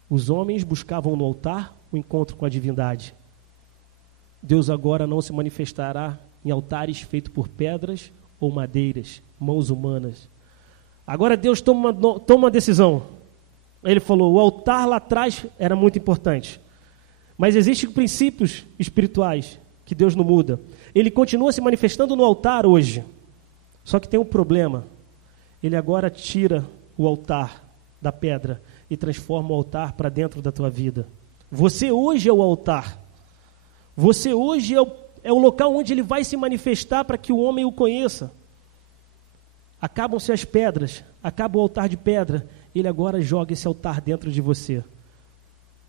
Os homens buscavam no altar o encontro com a divindade. Deus agora não se manifestará em altares feitos por pedras ou madeiras, mãos humanas. Agora Deus toma uma decisão. Ele falou, o altar lá atrás era muito importante. Mas existem princípios espirituais que Deus não muda. Ele continua se manifestando no altar hoje. Só que tem um problema. Ele agora tira o altar da pedra e transforma o altar para dentro da tua vida. Você hoje é o altar. Você hoje é o local onde ele vai se manifestar para que o homem o conheça. Acabam-se as pedras, acaba o altar de pedra. Ele agora joga esse altar dentro de você.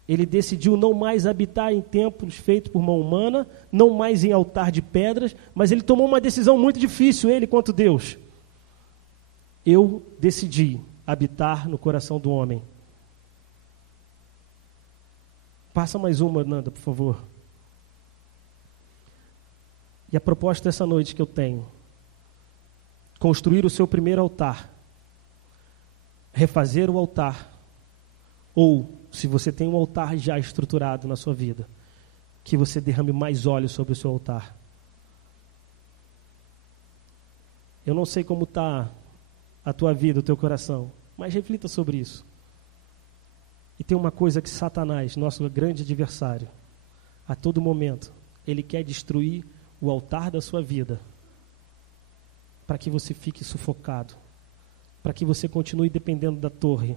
Ele decidiu não mais habitar em templos feitos por mão humana, não mais em altar de pedras, mas ele tomou uma decisão muito difícil, ele quanto Deus. Eu decidi habitar no coração do homem. Passa mais uma, Nanda, por favor. E a proposta dessa noite que eu tenho, construir o seu primeiro altar, refazer o altar, ou, se você tem um altar já estruturado na sua vida, que você derrame mais óleo sobre o seu altar. Eu não sei como está a tua vida, o teu coração, mas reflita sobre isso. E tem uma coisa que Satanás, nosso grande adversário, a todo momento, ele quer destruir o altar da sua vida, para que você fique sufocado, para que você continue dependendo da torre.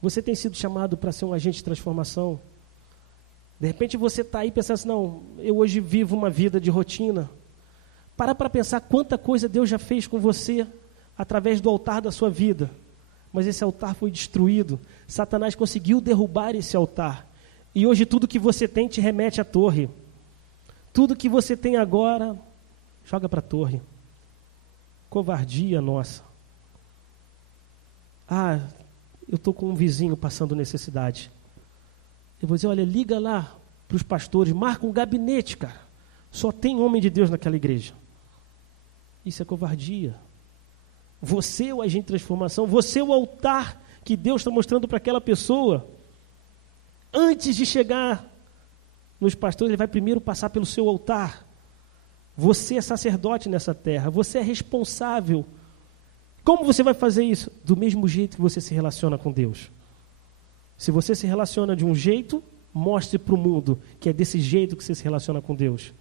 Você tem sido chamado para ser um agente de transformação. De repente você está aí pensando assim, não, eu hoje vivo uma vida de rotina. Para pensar quanta coisa Deus já fez com você através do altar da sua vida. Mas esse altar foi destruído. Satanás conseguiu derrubar esse altar. E hoje tudo que você tem te remete à torre. Tudo que você tem agora, joga para a torre. Covardia nossa. Eu estou com um vizinho passando necessidade. Eu vou dizer, olha, liga lá para os pastores, marca um gabinete, cara. Só tem homem de Deus naquela igreja. Isso é covardia. Você é o agente de transformação, você é o altar que Deus está mostrando para aquela pessoa. Antes de chegar nos pastores, ele vai primeiro passar pelo seu altar. Você é sacerdote nessa terra, você é responsável. Como você vai fazer isso? Do mesmo jeito que você se relaciona com Deus. Se você se relaciona de um jeito, mostre para o mundo que é desse jeito que você se relaciona com Deus.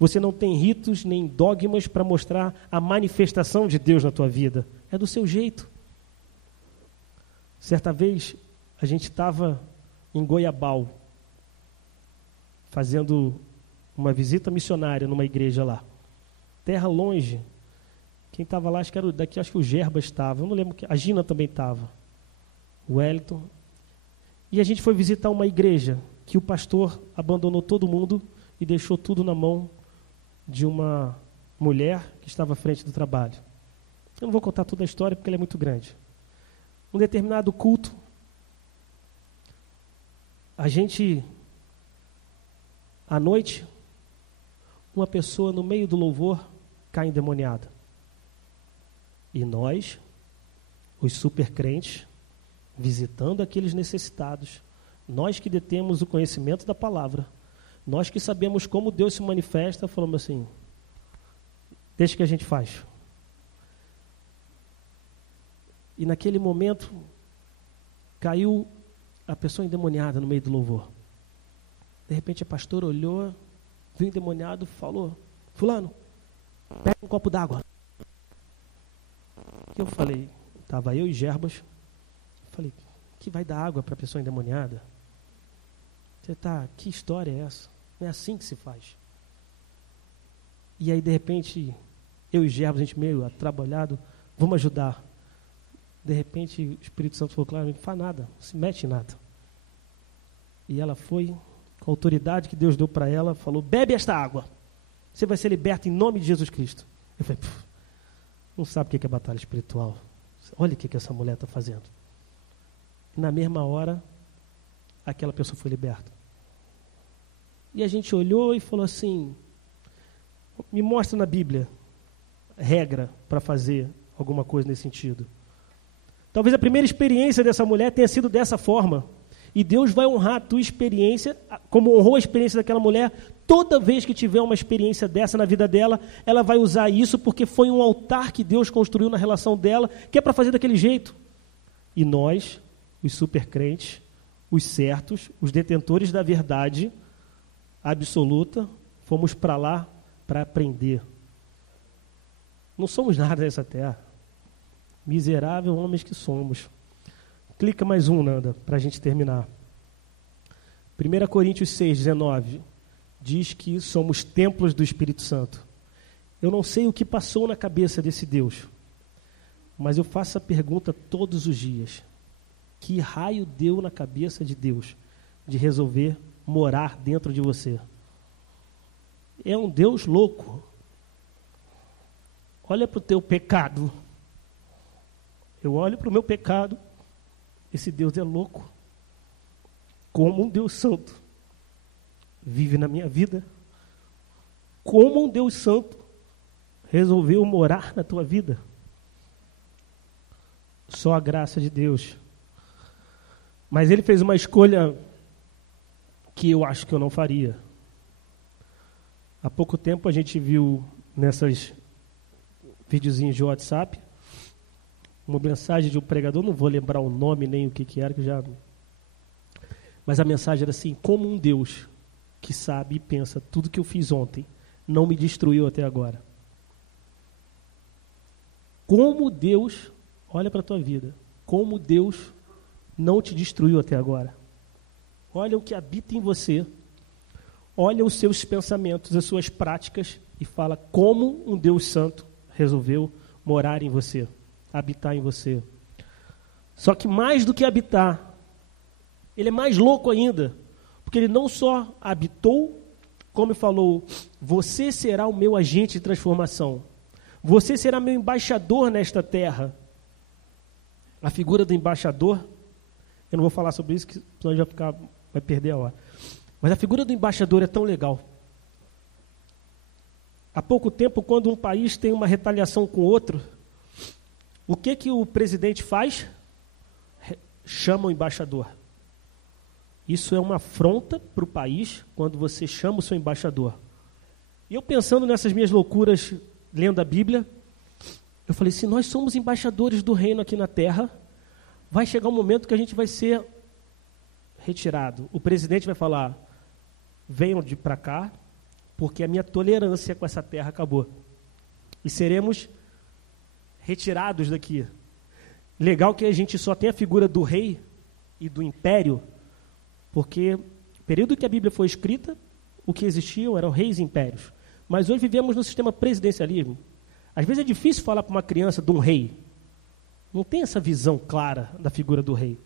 Você não tem ritos nem dogmas para mostrar a manifestação de Deus na tua vida. É do seu jeito. Certa vez, a gente estava em Goiabal, fazendo uma visita missionária numa igreja lá. Terra longe. Quem estava lá, acho que o Gerba estava, eu não lembro, a Gina também estava, o Wellington. E a gente foi visitar uma igreja que o pastor abandonou todo mundo e deixou tudo na mão de uma mulher que estava à frente do trabalho. Eu não vou contar toda a história porque ela é muito grande. Um determinado culto, a gente, à noite, uma pessoa no meio do louvor cai endemoniada. E nós os supercrentes, visitando aqueles necessitados, nós que detemos o conhecimento da palavra, nós que sabemos como Deus se manifesta, falamos assim, deixa que a gente faz. E naquele momento, caiu a pessoa endemoniada no meio do louvor. De repente a pastora olhou, viu o endemoniado, falou, fulano, pega um copo d'água. Eu falei, estava eu e Gerbas, falei, que vai dar água para a pessoa endemoniada? Que história é essa? Não é assim que se faz. E aí, de repente, eu e Gerbas, a gente meio atrapalhado, vamos ajudar. De repente, o Espírito Santo falou, claro, não faz nada, não se mete em nada. E ela foi, com a autoridade que Deus deu para ela, falou, bebe esta água, você vai ser liberto em nome de Jesus Cristo. Eu falei, não sabe o que é batalha espiritual. Olha o que essa mulher está fazendo. E na mesma hora, aquela pessoa foi liberta. E a gente olhou e falou assim, me mostra na Bíblia regra para fazer alguma coisa nesse sentido. Talvez a primeira experiência dessa mulher tenha sido dessa forma. E Deus vai honrar a tua experiência, como honrou a experiência daquela mulher. Toda vez que tiver uma experiência dessa na vida dela, ela vai usar isso porque foi um altar que Deus construiu na relação dela, que é para fazer daquele jeito. E nós, os supercrentes, os certos, os detentores da verdade absoluta, fomos para lá para aprender. Não somos nada nessa terra. Miserável homens que somos. Clica mais um, Nanda, para a gente terminar. 1 Coríntios 6, 19, diz que somos templos do Espírito Santo. Eu não sei o que passou na cabeça desse Deus, mas eu faço a pergunta todos os dias. Que raio deu na cabeça de Deus de resolver morar dentro de você? É um Deus louco. Olha para o teu pecado. Eu olho para o meu pecado. Esse Deus é louco. Como um Deus santo vive na minha vida. Como um Deus santo resolveu morar na tua vida. Só a graça de Deus. Mas ele fez uma escolha que eu acho que eu não faria. Há pouco tempo a gente viu nessas videozinhos de WhatsApp uma mensagem de um pregador, não vou lembrar o nome nem o que era, que já... Mas a mensagem era assim, como um Deus que sabe e pensa, tudo que eu fiz ontem não me destruiu até agora. Como Deus, olha para a tua vida, como Deus não te destruiu até agora. Olha o que habita em você, olha os seus pensamentos, as suas práticas e fala como um Deus santo resolveu morar em você, habitar em você. Só que mais do que habitar, ele é mais louco ainda, porque ele não só habitou, como falou, você será o meu agente de transformação, você será meu embaixador nesta terra. A figura do embaixador, eu não vou falar sobre isso, que senão vai perder a hora. Mas a figura do embaixador é tão legal. Há pouco tempo, quando um país tem uma retaliação com outro, o que o presidente faz? Chama o embaixador. Isso é uma afronta para o país, quando você chama o seu embaixador. E eu pensando nessas minhas loucuras, lendo a Bíblia, eu falei, se nós somos embaixadores do reino aqui na terra, vai chegar um momento que a gente vai ser retirado. O presidente vai falar, venham para cá, porque a minha tolerância com essa terra acabou. E seremos retirados daqui. Legal que a gente só tem a figura do rei e do império, porque no período que a Bíblia foi escrita, o que existiam eram reis e impérios. Mas hoje vivemos no sistema presidencialismo. Às vezes é difícil falar para uma criança de um rei. Não tem essa visão clara da figura do rei.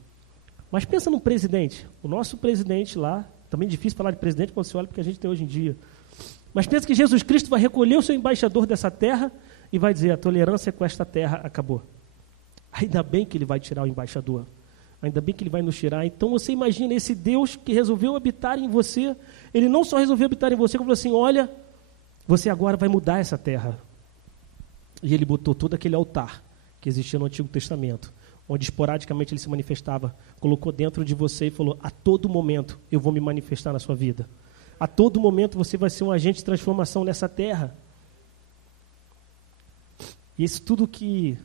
Mas pensa no presidente. O nosso presidente lá, também é difícil falar de presidente quando você olha para o que a gente tem hoje em dia. Mas pensa que Jesus Cristo vai recolher o seu embaixador dessa terra e vai dizer, a tolerância com esta terra acabou. Ainda bem que ele vai tirar o embaixador. Ainda bem que ele vai nos tirar. Então você imagina esse Deus que resolveu habitar em você. Ele não só resolveu habitar em você, como falou assim, olha, você agora vai mudar essa terra. E ele botou todo aquele altar que existia no Antigo Testamento. onde esporadicamente ele se manifestava, colocou dentro de você e falou: a todo momento eu vou me manifestar na sua vida. A todo momento você vai ser um agente de transformação nessa terra. E isso tudo que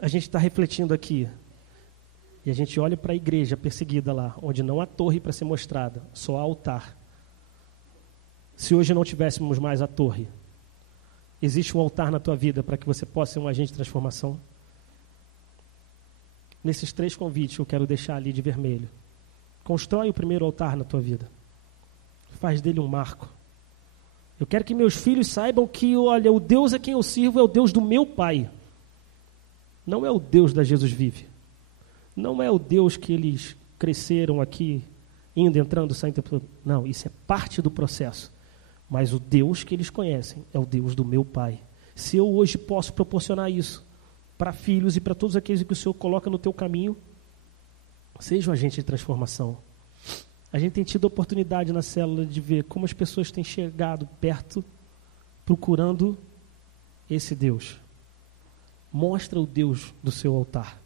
a gente está refletindo aqui, e a gente olha para a igreja perseguida lá, onde não há torre para ser mostrada, só há altar. Se hoje não tivéssemos mais a torre, existe um altar na tua vida para que você possa ser um agente de transformação? Nesses 3 convites eu quero deixar ali de vermelho. Constrói o primeiro altar na tua vida. Faz dele um marco. Eu quero que meus filhos saibam que, olha, o Deus a quem eu sirvo é o Deus do meu pai. Não é o Deus da Jesus Vive. Não é o Deus que eles cresceram aqui, indo, entrando, saindo. Não, isso é parte do processo. Mas o Deus que eles conhecem é o Deus do meu pai. Se eu hoje posso proporcionar isso para filhos e para todos aqueles que o Senhor coloca no teu caminho, seja um agente de transformação. A gente tem tido a oportunidade na célula de ver como as pessoas têm chegado perto, procurando esse Deus. Mostra o Deus do seu altar.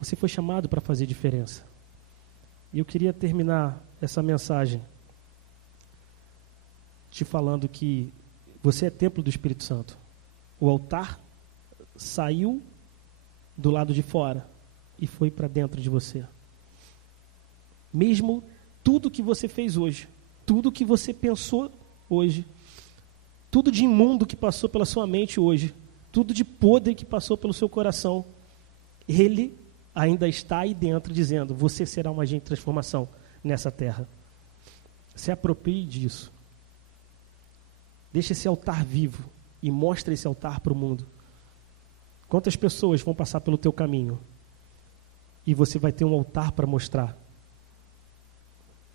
Você foi chamado para fazer diferença. E eu queria terminar essa mensagem te falando que você é templo do Espírito Santo. O altar saiu do lado de fora e foi para dentro de você. Mesmo tudo que você fez hoje, tudo que você pensou hoje, tudo de imundo que passou pela sua mente hoje, tudo de podre que passou pelo seu coração, ele ainda está aí dentro dizendo: você será um agente de transformação nessa terra. Se aproprie disso. Deixa esse altar vivo e mostra esse altar para o mundo. Quantas pessoas vão passar pelo teu caminho e você vai ter um altar para mostrar?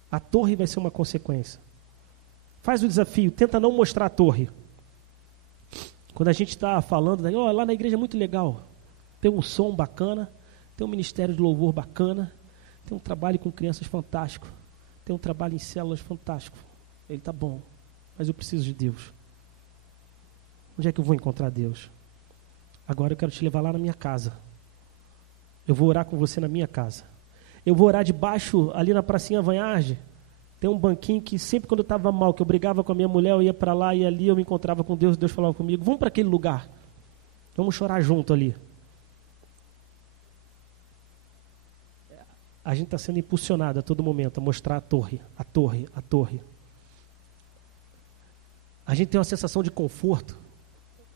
A torre vai ser uma consequência. Faz o desafio, tenta não mostrar a torre. Quando a gente está falando, lá na igreja é muito legal, tem um som bacana, tem um ministério de louvor bacana, tem um trabalho com crianças fantástico, tem um trabalho em células fantástico. Ele está bom, mas eu preciso de Deus. Onde é que eu vou encontrar Deus? Agora eu quero te levar lá na minha casa. Eu vou orar com você na minha casa. Eu vou orar debaixo, ali na pracinha Vanhagem. Tem um banquinho que sempre quando eu estava mal, que eu brigava com a minha mulher, eu ia para lá e ali eu me encontrava com Deus, Deus falava comigo: vamos para aquele lugar. Vamos chorar junto ali. A gente está sendo impulsionado a todo momento a mostrar a torre, a torre, a torre. A gente tem uma sensação de conforto.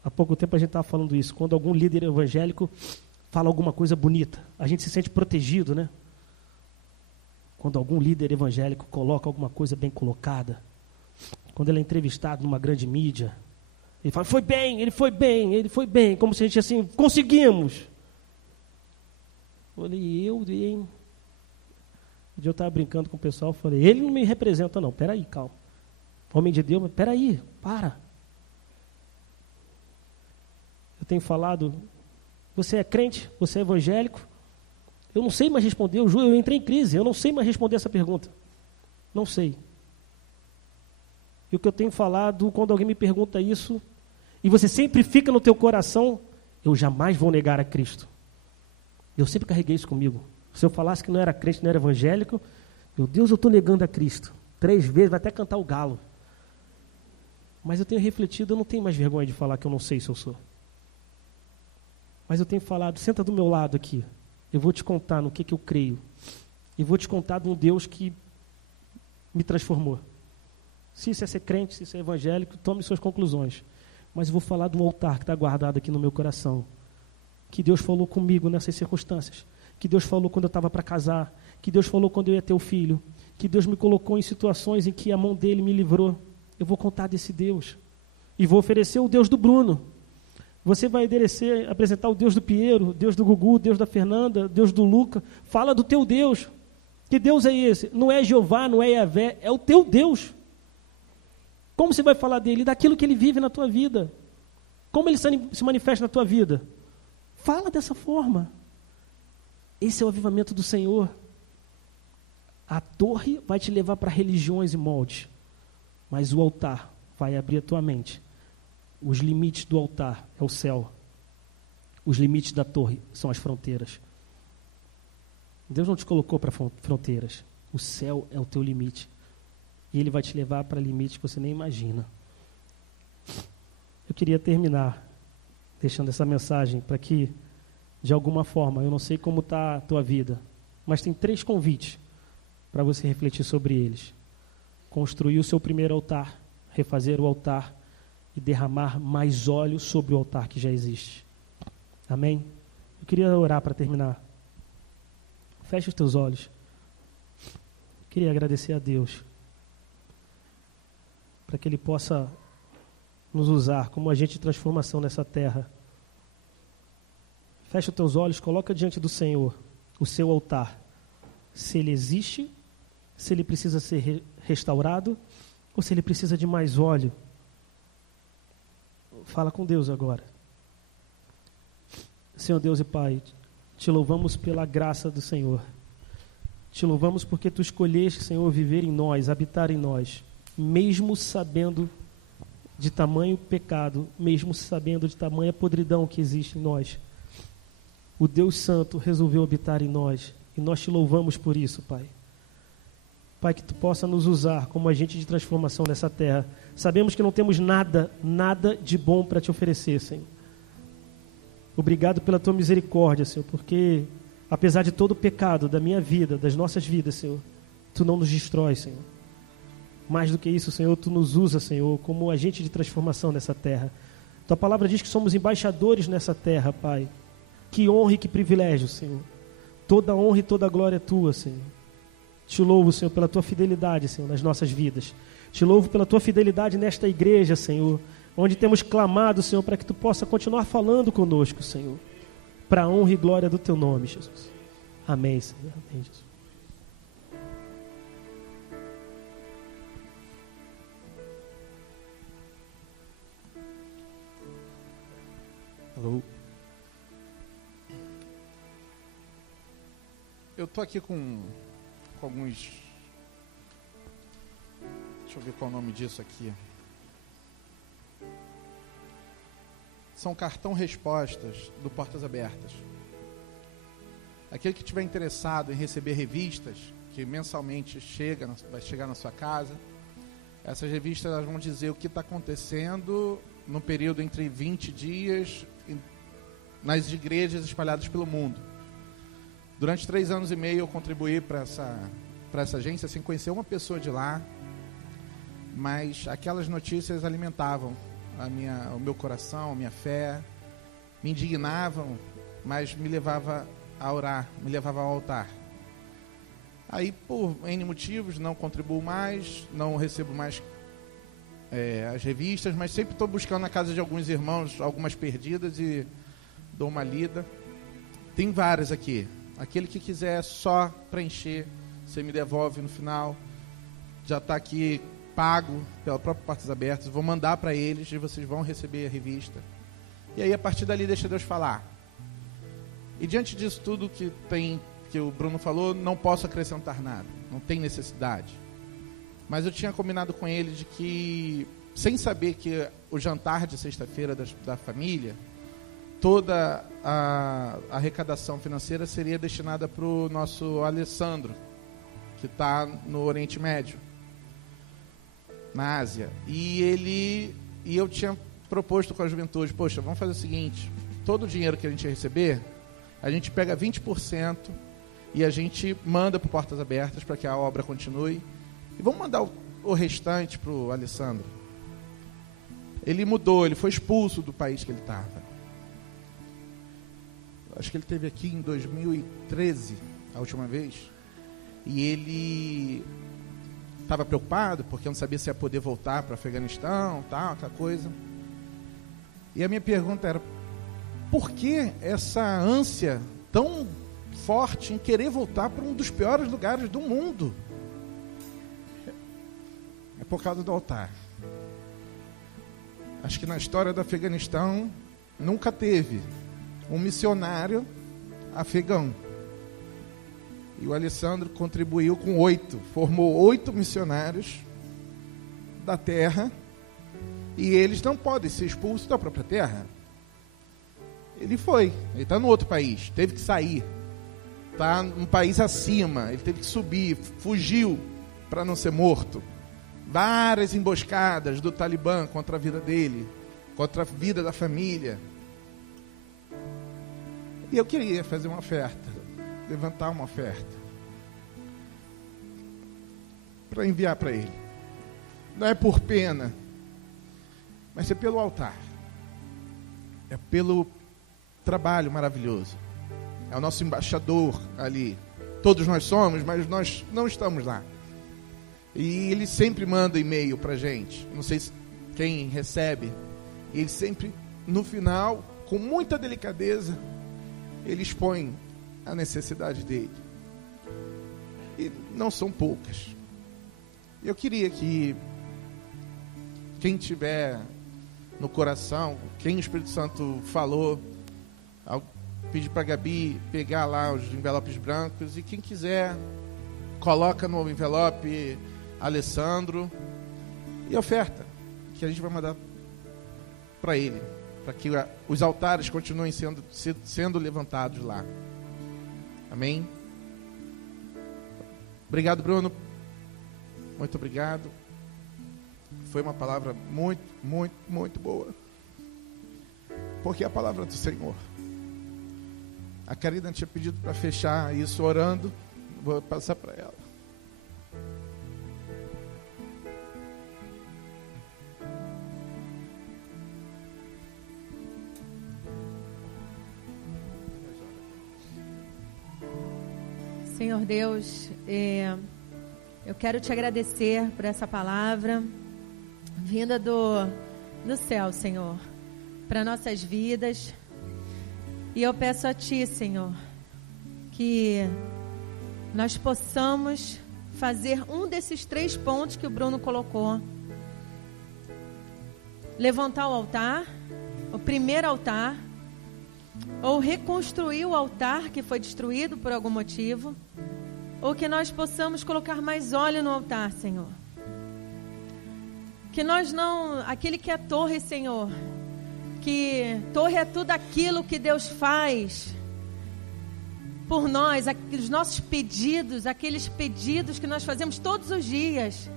Há pouco tempo a gente estava falando isso. Quando algum líder evangélico fala alguma coisa bonita, a gente se sente protegido, né? Quando algum líder evangélico coloca alguma coisa bem colocada, quando ele é entrevistado numa grande mídia, ele fala: foi bem, ele foi bem, ele foi bem, como se a gente assim, conseguimos. Eu falei: hein? Um dia eu estava brincando com o pessoal, falei: ele não me representa não, peraí, calma. Homem de Deus, mas peraí, para. Eu tenho falado: você é crente? Você é evangélico? Eu não sei mais responder, eu juro, eu entrei em crise, eu não sei mais responder essa pergunta. Não sei. E o que eu tenho falado, quando alguém me pergunta isso, e você sempre fica no teu coração: eu jamais vou negar a Cristo. Eu sempre carreguei isso comigo. Se eu falasse que não era crente, não era evangélico, meu Deus, eu estou negando a Cristo. 3 vezes, vai até cantar o galo. Mas eu tenho refletido, eu não tenho mais vergonha de falar que eu não sei se eu sou. Mas eu tenho falado: senta do meu lado aqui. Eu vou te contar no que eu creio. E vou te contar de um Deus que me transformou. Se isso é ser crente, se isso é evangélico, tome suas conclusões. Mas eu vou falar de um altar que está guardado aqui no meu coração. Que Deus falou comigo nessas circunstâncias. Que Deus falou quando eu estava para casar. Que Deus falou quando eu ia ter o filho. Que Deus me colocou em situações em que a mão dele me livrou. Eu vou contar desse Deus. E vou oferecer o Deus do Bruno. Você vai apresentar o Deus do Piero, o Deus do Gugu, o Deus da Fernanda, o Deus do Luca. Fala do teu Deus. Que Deus é esse? Não é Jeová, não é Yahvé, é o teu Deus. Como você vai falar dele? Daquilo que ele vive na tua vida. Como ele se manifesta na tua vida? Fala dessa forma. Esse é o avivamento do Senhor. A torre vai te levar para religiões e moldes, mas o altar vai abrir a tua mente. Os limites do altar é o céu. Os limites da torre são as fronteiras. Deus não te colocou para fronteiras. O céu é o teu limite. E Ele vai te levar para limites que você nem imagina. Eu queria terminar deixando essa mensagem para que, de alguma forma, eu não sei como está a tua vida, mas tem 3 convites para você refletir sobre eles. Construir o seu primeiro altar, refazer o altar e derramar mais óleo sobre o altar que já existe. Amém? Eu queria orar para terminar. Feche os teus olhos. Eu queria agradecer a Deus para que Ele possa nos usar como agente de transformação nessa terra. Feche os teus olhos, coloca diante do Senhor o seu altar. Se ele existe, se ele precisa ser restaurado, ou se ele precisa de mais óleo. Fala com Deus agora. Senhor Deus e Pai, te louvamos pela graça do Senhor. Te louvamos porque Tu escolheste, Senhor, viver em nós, habitar em nós, mesmo sabendo de tamanho pecado, mesmo sabendo de tamanha podridão que existe em nós. O Deus Santo resolveu habitar em nós e nós Te louvamos por isso, Pai. Pai, que Tu possa nos usar como agente de transformação nessa terra. Sabemos que não temos nada de bom para Te oferecer, Senhor. Obrigado pela Tua misericórdia, Senhor, porque apesar de todo o pecado da minha vida, das nossas vidas, Senhor, Tu não nos destrói, Senhor. Mais do que isso, Senhor, Tu nos usa, Senhor, como agente de transformação nessa terra. Tua palavra diz que somos embaixadores nessa terra, Pai. Que honra e que privilégio, Senhor. Toda honra e toda glória é Tua, Senhor. Te louvo, Senhor, pela Tua fidelidade, Senhor, nas nossas vidas. Te louvo pela Tua fidelidade nesta igreja, Senhor, onde temos clamado, Senhor, para que Tu possa continuar falando conosco, Senhor, para a honra e glória do Teu nome, Jesus. Amém, Senhor. Amém, Jesus. Alô? Eu tô aqui com alguns... Deixa eu ver qual é o nome disso aqui. São cartão respostas do Portas Abertas. Aquele que estiver interessado em receber revistas, que mensalmente vai chegar na sua casa, essas revistas elas vão dizer o que está acontecendo no período entre 20 dias nas igrejas espalhadas pelo mundo. Durante 3 anos e meio eu contribuí para essa agência sem conhecer uma pessoa de lá, mas aquelas notícias alimentavam o meu coração, a minha fé, me indignavam, mas me levava a orar, me levava ao altar. Aí, por N motivos, não contribuo mais, não recebo mais as revistas, mas sempre estou buscando na casa de alguns irmãos, algumas perdidas, e dou uma lida. Tem várias aqui. Aquele que quiser só preencher, você me devolve no final. Já está aqui pago pela própria Portas Abertas. Vou mandar para eles e vocês vão receber a revista. E aí, a partir dali, deixa Deus falar. E diante disso tudo que o Bruno falou, não posso acrescentar nada. Não tem necessidade. Mas eu tinha combinado com ele de que, sem saber que o jantar de sexta-feira da família, toda a arrecadação financeira seria destinada para o nosso Alessandro, que está no Oriente Médio, na Ásia. E eu tinha proposto com a juventude, poxa, vamos fazer o seguinte, todo o dinheiro que a gente receber, a gente pega 20% e a gente manda para Portas Abertas para que a obra continue. E vamos mandar o restante para o Alessandro. Ele mudou, ele foi expulso do país que ele estava. Acho que ele esteve aqui em 2013, a última vez. E ele estava preocupado, porque não sabia se ia poder voltar para o Afeganistão, tal, aquela coisa. E a minha pergunta era, por que essa ânsia tão forte em querer voltar para um dos piores lugares do mundo? É por causa do altar. Acho que na história do Afeganistão nunca teve um missionário afegão. E o Alessandro contribuiu com 8, formou 8 missionários da terra, e eles não podem ser expulsos da própria terra. Ele foi, ele está no outro país, teve que sair, está num país acima, ele teve que subir, fugiu para não ser morto. Várias emboscadas do Talibã contra a vida dele, contra a vida da família. E eu queria fazer uma oferta, levantar uma oferta, para enviar para ele. Não é por pena, mas é pelo altar. É pelo trabalho maravilhoso. É o nosso embaixador ali. Todos nós somos, mas nós não estamos lá. E ele sempre manda e-mail para a gente. Não sei quem recebe. E ele sempre, no final, com muita delicadeza, ele expõe a necessidade dele. E não são poucas. Eu queria que quem tiver no coração, quem o Espírito Santo falou, pedir para a Gabi pegar lá os envelopes brancos, e quem quiser, coloca no envelope Alessandro e oferta, que a gente vai mandar para ele, para que os altares continuem sendo levantados lá. Amém? Obrigado, Bruno. Muito obrigado. Foi uma palavra muito, muito, muito boa. Porque é a palavra do Senhor. A Karina tinha pedido para fechar isso orando. Vou passar para ela. Senhor Deus, eu quero te agradecer por essa palavra vinda do céu, Senhor, para nossas vidas. E eu peço a Ti, Senhor, que nós possamos fazer um desses 3 pontos que o Bruno colocou. Levantar o altar, o primeiro altar, ou reconstruir o altar que foi destruído por algum motivo, ou que nós possamos colocar mais óleo no altar, Senhor. Que nós não, aquele que é torre, Senhor, que torre é tudo aquilo que Deus faz por nós, os nossos pedidos, aqueles pedidos que nós fazemos todos os dias.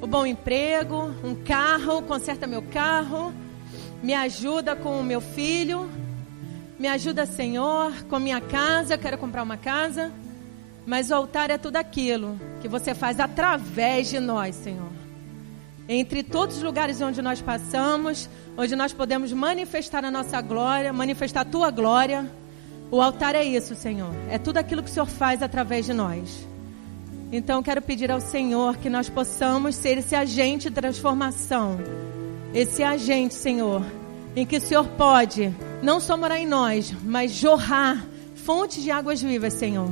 O bom emprego, um carro, conserta meu carro, me ajuda com o meu filho, me ajuda, Senhor, com minha casa, eu quero comprar uma casa. Mas o altar é tudo aquilo que você faz através de nós, Senhor. Entre todos os lugares onde nós passamos, onde nós podemos manifestar a nossa glória, manifestar a Tua glória, o altar é isso, Senhor. É tudo aquilo que o Senhor faz através de nós. Então, quero pedir ao Senhor que nós possamos ser esse agente de transformação. Esse agente, Senhor, em que o Senhor pode não só morar em nós, mas jorrar fontes de águas vivas, Senhor.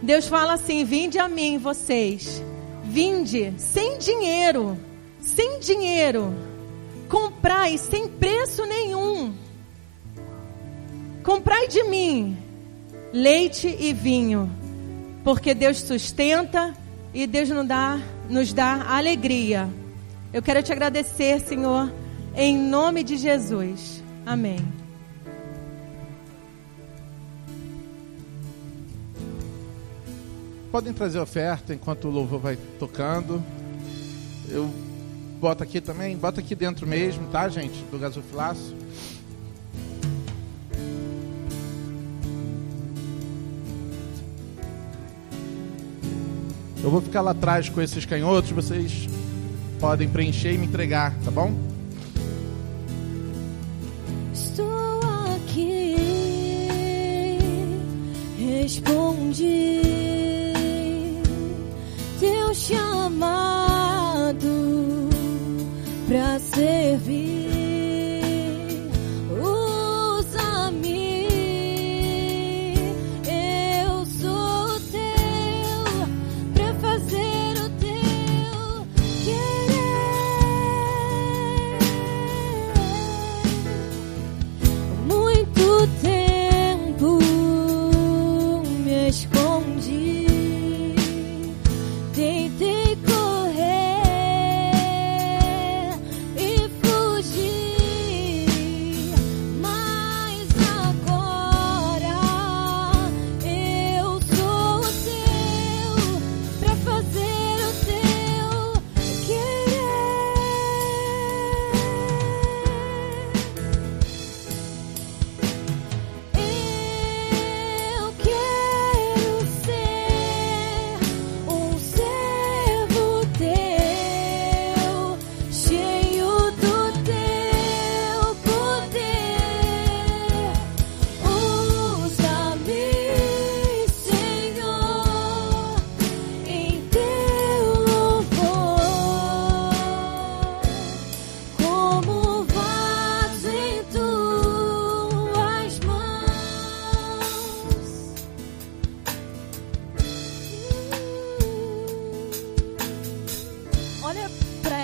Deus fala assim: vinde a mim, vocês. Vinde sem dinheiro, comprai sem preço nenhum. Comprai de mim leite e vinho, porque Deus sustenta e Deus nos dá alegria. Eu quero te agradecer, Senhor, em nome de Jesus. Amém. Podem trazer oferta enquanto o louvor vai tocando. Eu boto aqui também, bota aqui dentro mesmo, tá, gente? Do gasofilaço. Eu vou ficar lá atrás com esses canhotos, vocês podem preencher e me entregar, tá bom? Estou aqui, respondi teu chamado pra servir. Usa-me, eu sou teu pra fazer o teu querer. Muito tempo me escondi, tentei correr e fugir.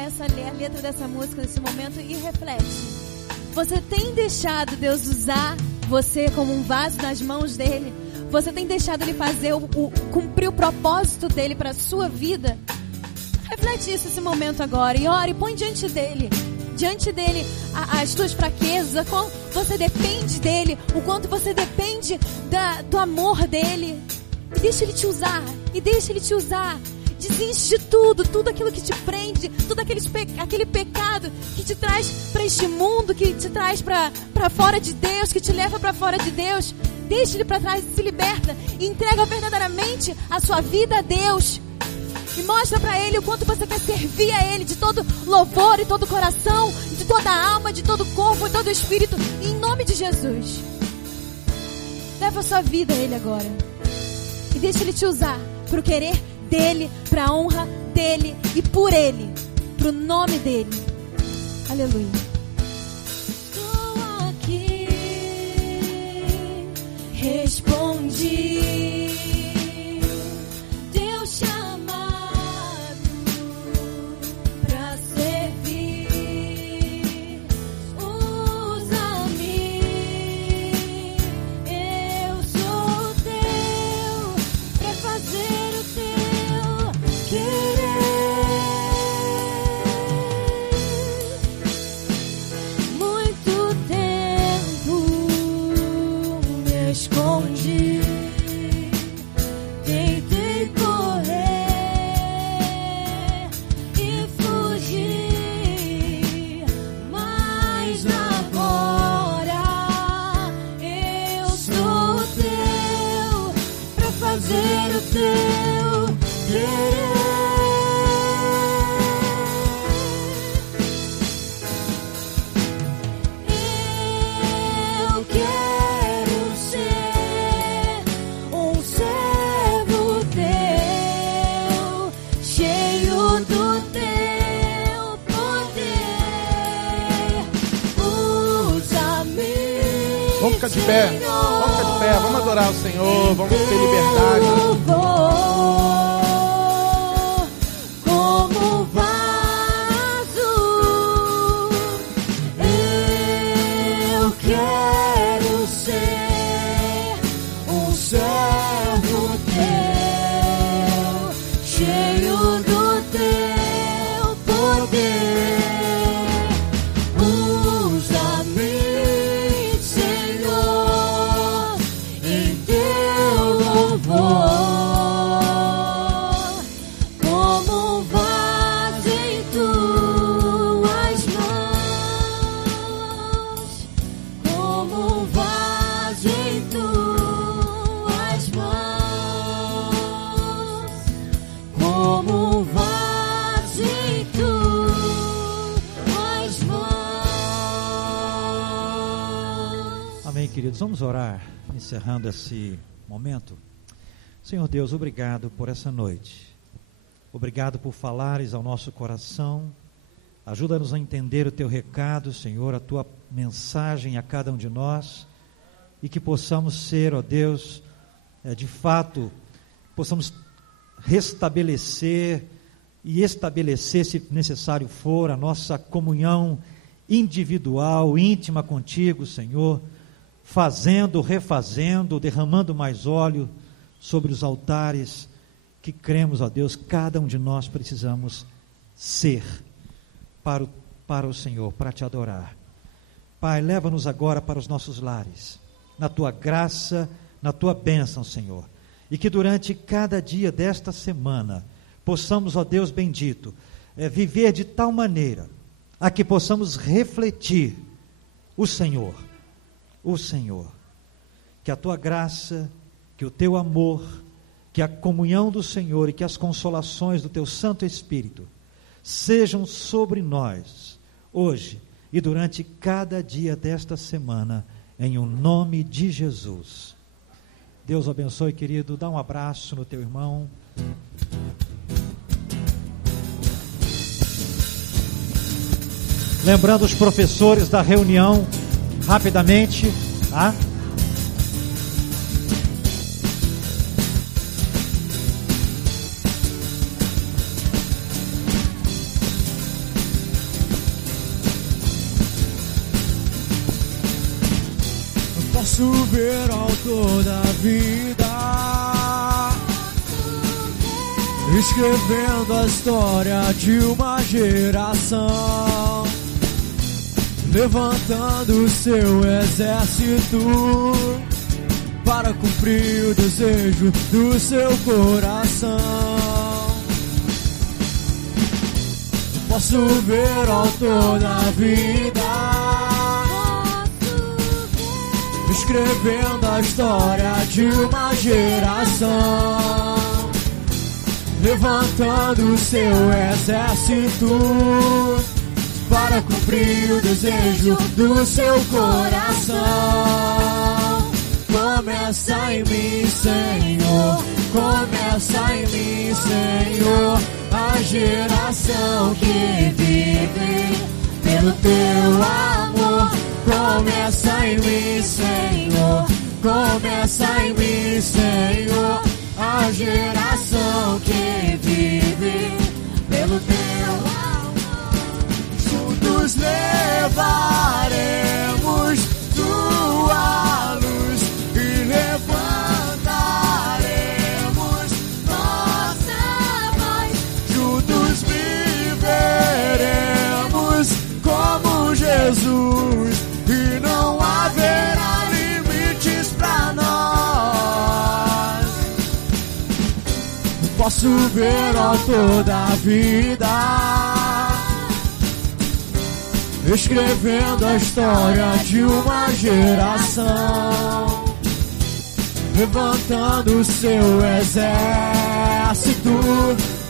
começa a ler a letra dessa música nesse momento e reflete. Você tem deixado Deus usar você como um vaso nas mãos dele? Você tem deixado ele fazer cumprir o propósito dele para a sua vida? Reflete isso nesse momento agora e ore, põe diante dele as tuas fraquezas, o quanto você depende dele, o quanto você depende do amor dele. E deixa ele te usar. Desiste de tudo aquilo que te prende, todo aquele pecado que te traz para este mundo, que te traz para fora de Deus, que te leva para fora de Deus. Deixa ele para trás e se liberta. E entrega verdadeiramente a sua vida a Deus. E mostra para ele o quanto você quer servir a ele de todo louvor e todo coração, de toda a alma, de todo o corpo e todo o espírito. Em nome de Jesus. Leva a sua vida a ele agora. E deixa ele te usar para o querer dele, para a honra dele e por ele, para o nome dele. Aleluia. Estou aqui, respondi. Teu chamado para servir. Usa-me, eu sou teu, para fazer o teu querer. Muito tempo me escondi, tentei correr e fugir, mas agora eu sou teu, para fazer o teu querer. Eu quero ser um servo teu, cheio do teu poder. Usa-me, Vamos ficar de pé. Vamos adorar o Senhor. Vamos ter liberdade. como vaso. Eu quero ser um servo teu, cheio do teu poder. Usa-me, Senhor, em teu louvor, como um vaso em tuas mãos, como um vaso em tuas mãos, como um vaso em tuas mãos. Amém, queridos. Vamos orar, encerrando esse momento. Senhor Deus, obrigado por essa noite. Obrigado por falares ao nosso coração. Ajuda-nos a entender o teu recado, Senhor, a tua mensagem a cada um de nós. E que possamos ser, ó Deus, de fato, possamos restabelecer e estabelecer, se necessário for, a nossa comunhão individual, íntima contigo, Senhor, fazendo, refazendo, derramando mais óleo sobre os altares que cremos, ó Deus, cada um de nós precisamos ser para o Senhor, para te adorar. Pai, leva-nos agora para os nossos lares, na tua graça, na tua bênção, Senhor, e que durante cada dia desta semana possamos, ó Deus bendito, viver de tal maneira a que possamos refletir o Senhor, que a tua graça, que o teu amor, que a comunhão do Senhor e que as consolações do teu Santo Espírito sejam sobre nós, hoje e durante cada dia desta semana, em o nome de Jesus. Deus abençoe, querido. Dá um abraço no teu irmão. Lembrando os professores da reunião, rapidamente, tá? Posso ver o autor da vida, escrevendo a história de uma geração, levantando o seu exército para cumprir o desejo do seu coração. Posso ver o autor da vida, escrevendo a história de uma geração, levantando o seu exército para cumprir o desejo do seu coração. Começa em mim, Senhor, começa em mim, Senhor, a geração que vive pelo teu amor. Começa em mim, Senhor, começa em mim, Senhor, a geração que vive pelo teu amor. Juntos levaremos tua luz e levantaremos nossa voz. Juntos viveremos como Jesus e não haverá limites pra nós. Posso ver o autor da vida, escrevendo a história de uma geração, levantando o seu exército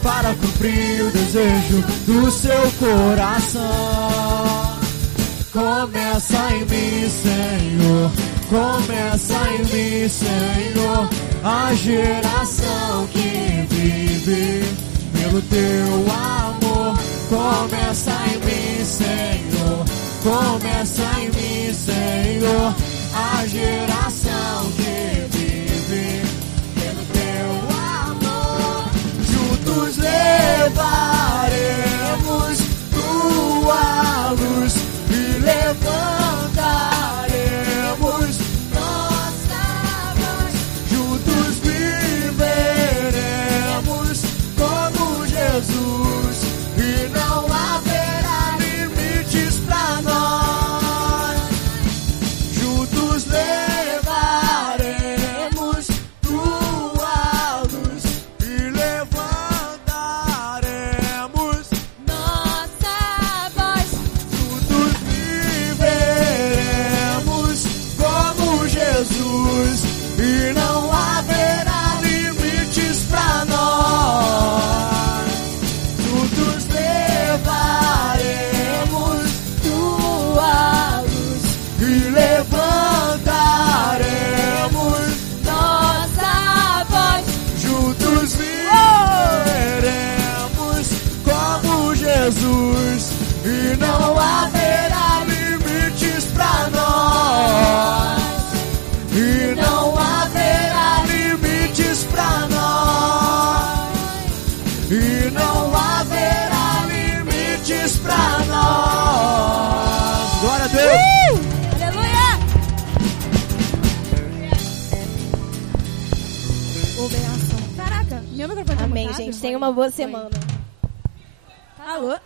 para cumprir o desejo do seu coração. Começa em mim, Senhor, começa em mim, Senhor, a geração que vive pelo teu amor. Começa em mim, Senhor, começa em mim, Senhor, a geração que vive pelo teu amor. Juntos levaremos tua luz e levantaremos nossa voz. Juntos viveremos como Jesus e não haverá limites pra nós. Juntos levaremos tua luz e levantaremos nossa voz. Juntos viveremos como Jesus e não haverá limites pra nós. Juntos levaremos tua luz e levantaremos nossa voz. Juntos viveremos como Jesus e não haverá limites pra nós. E não haverá limites pra nós. E não haverá limites pra nós. Glória a Deus. Aleluia! Caraca, meu microfone tá Amém, mutado? gente. Tenha uma boa semana. Alô?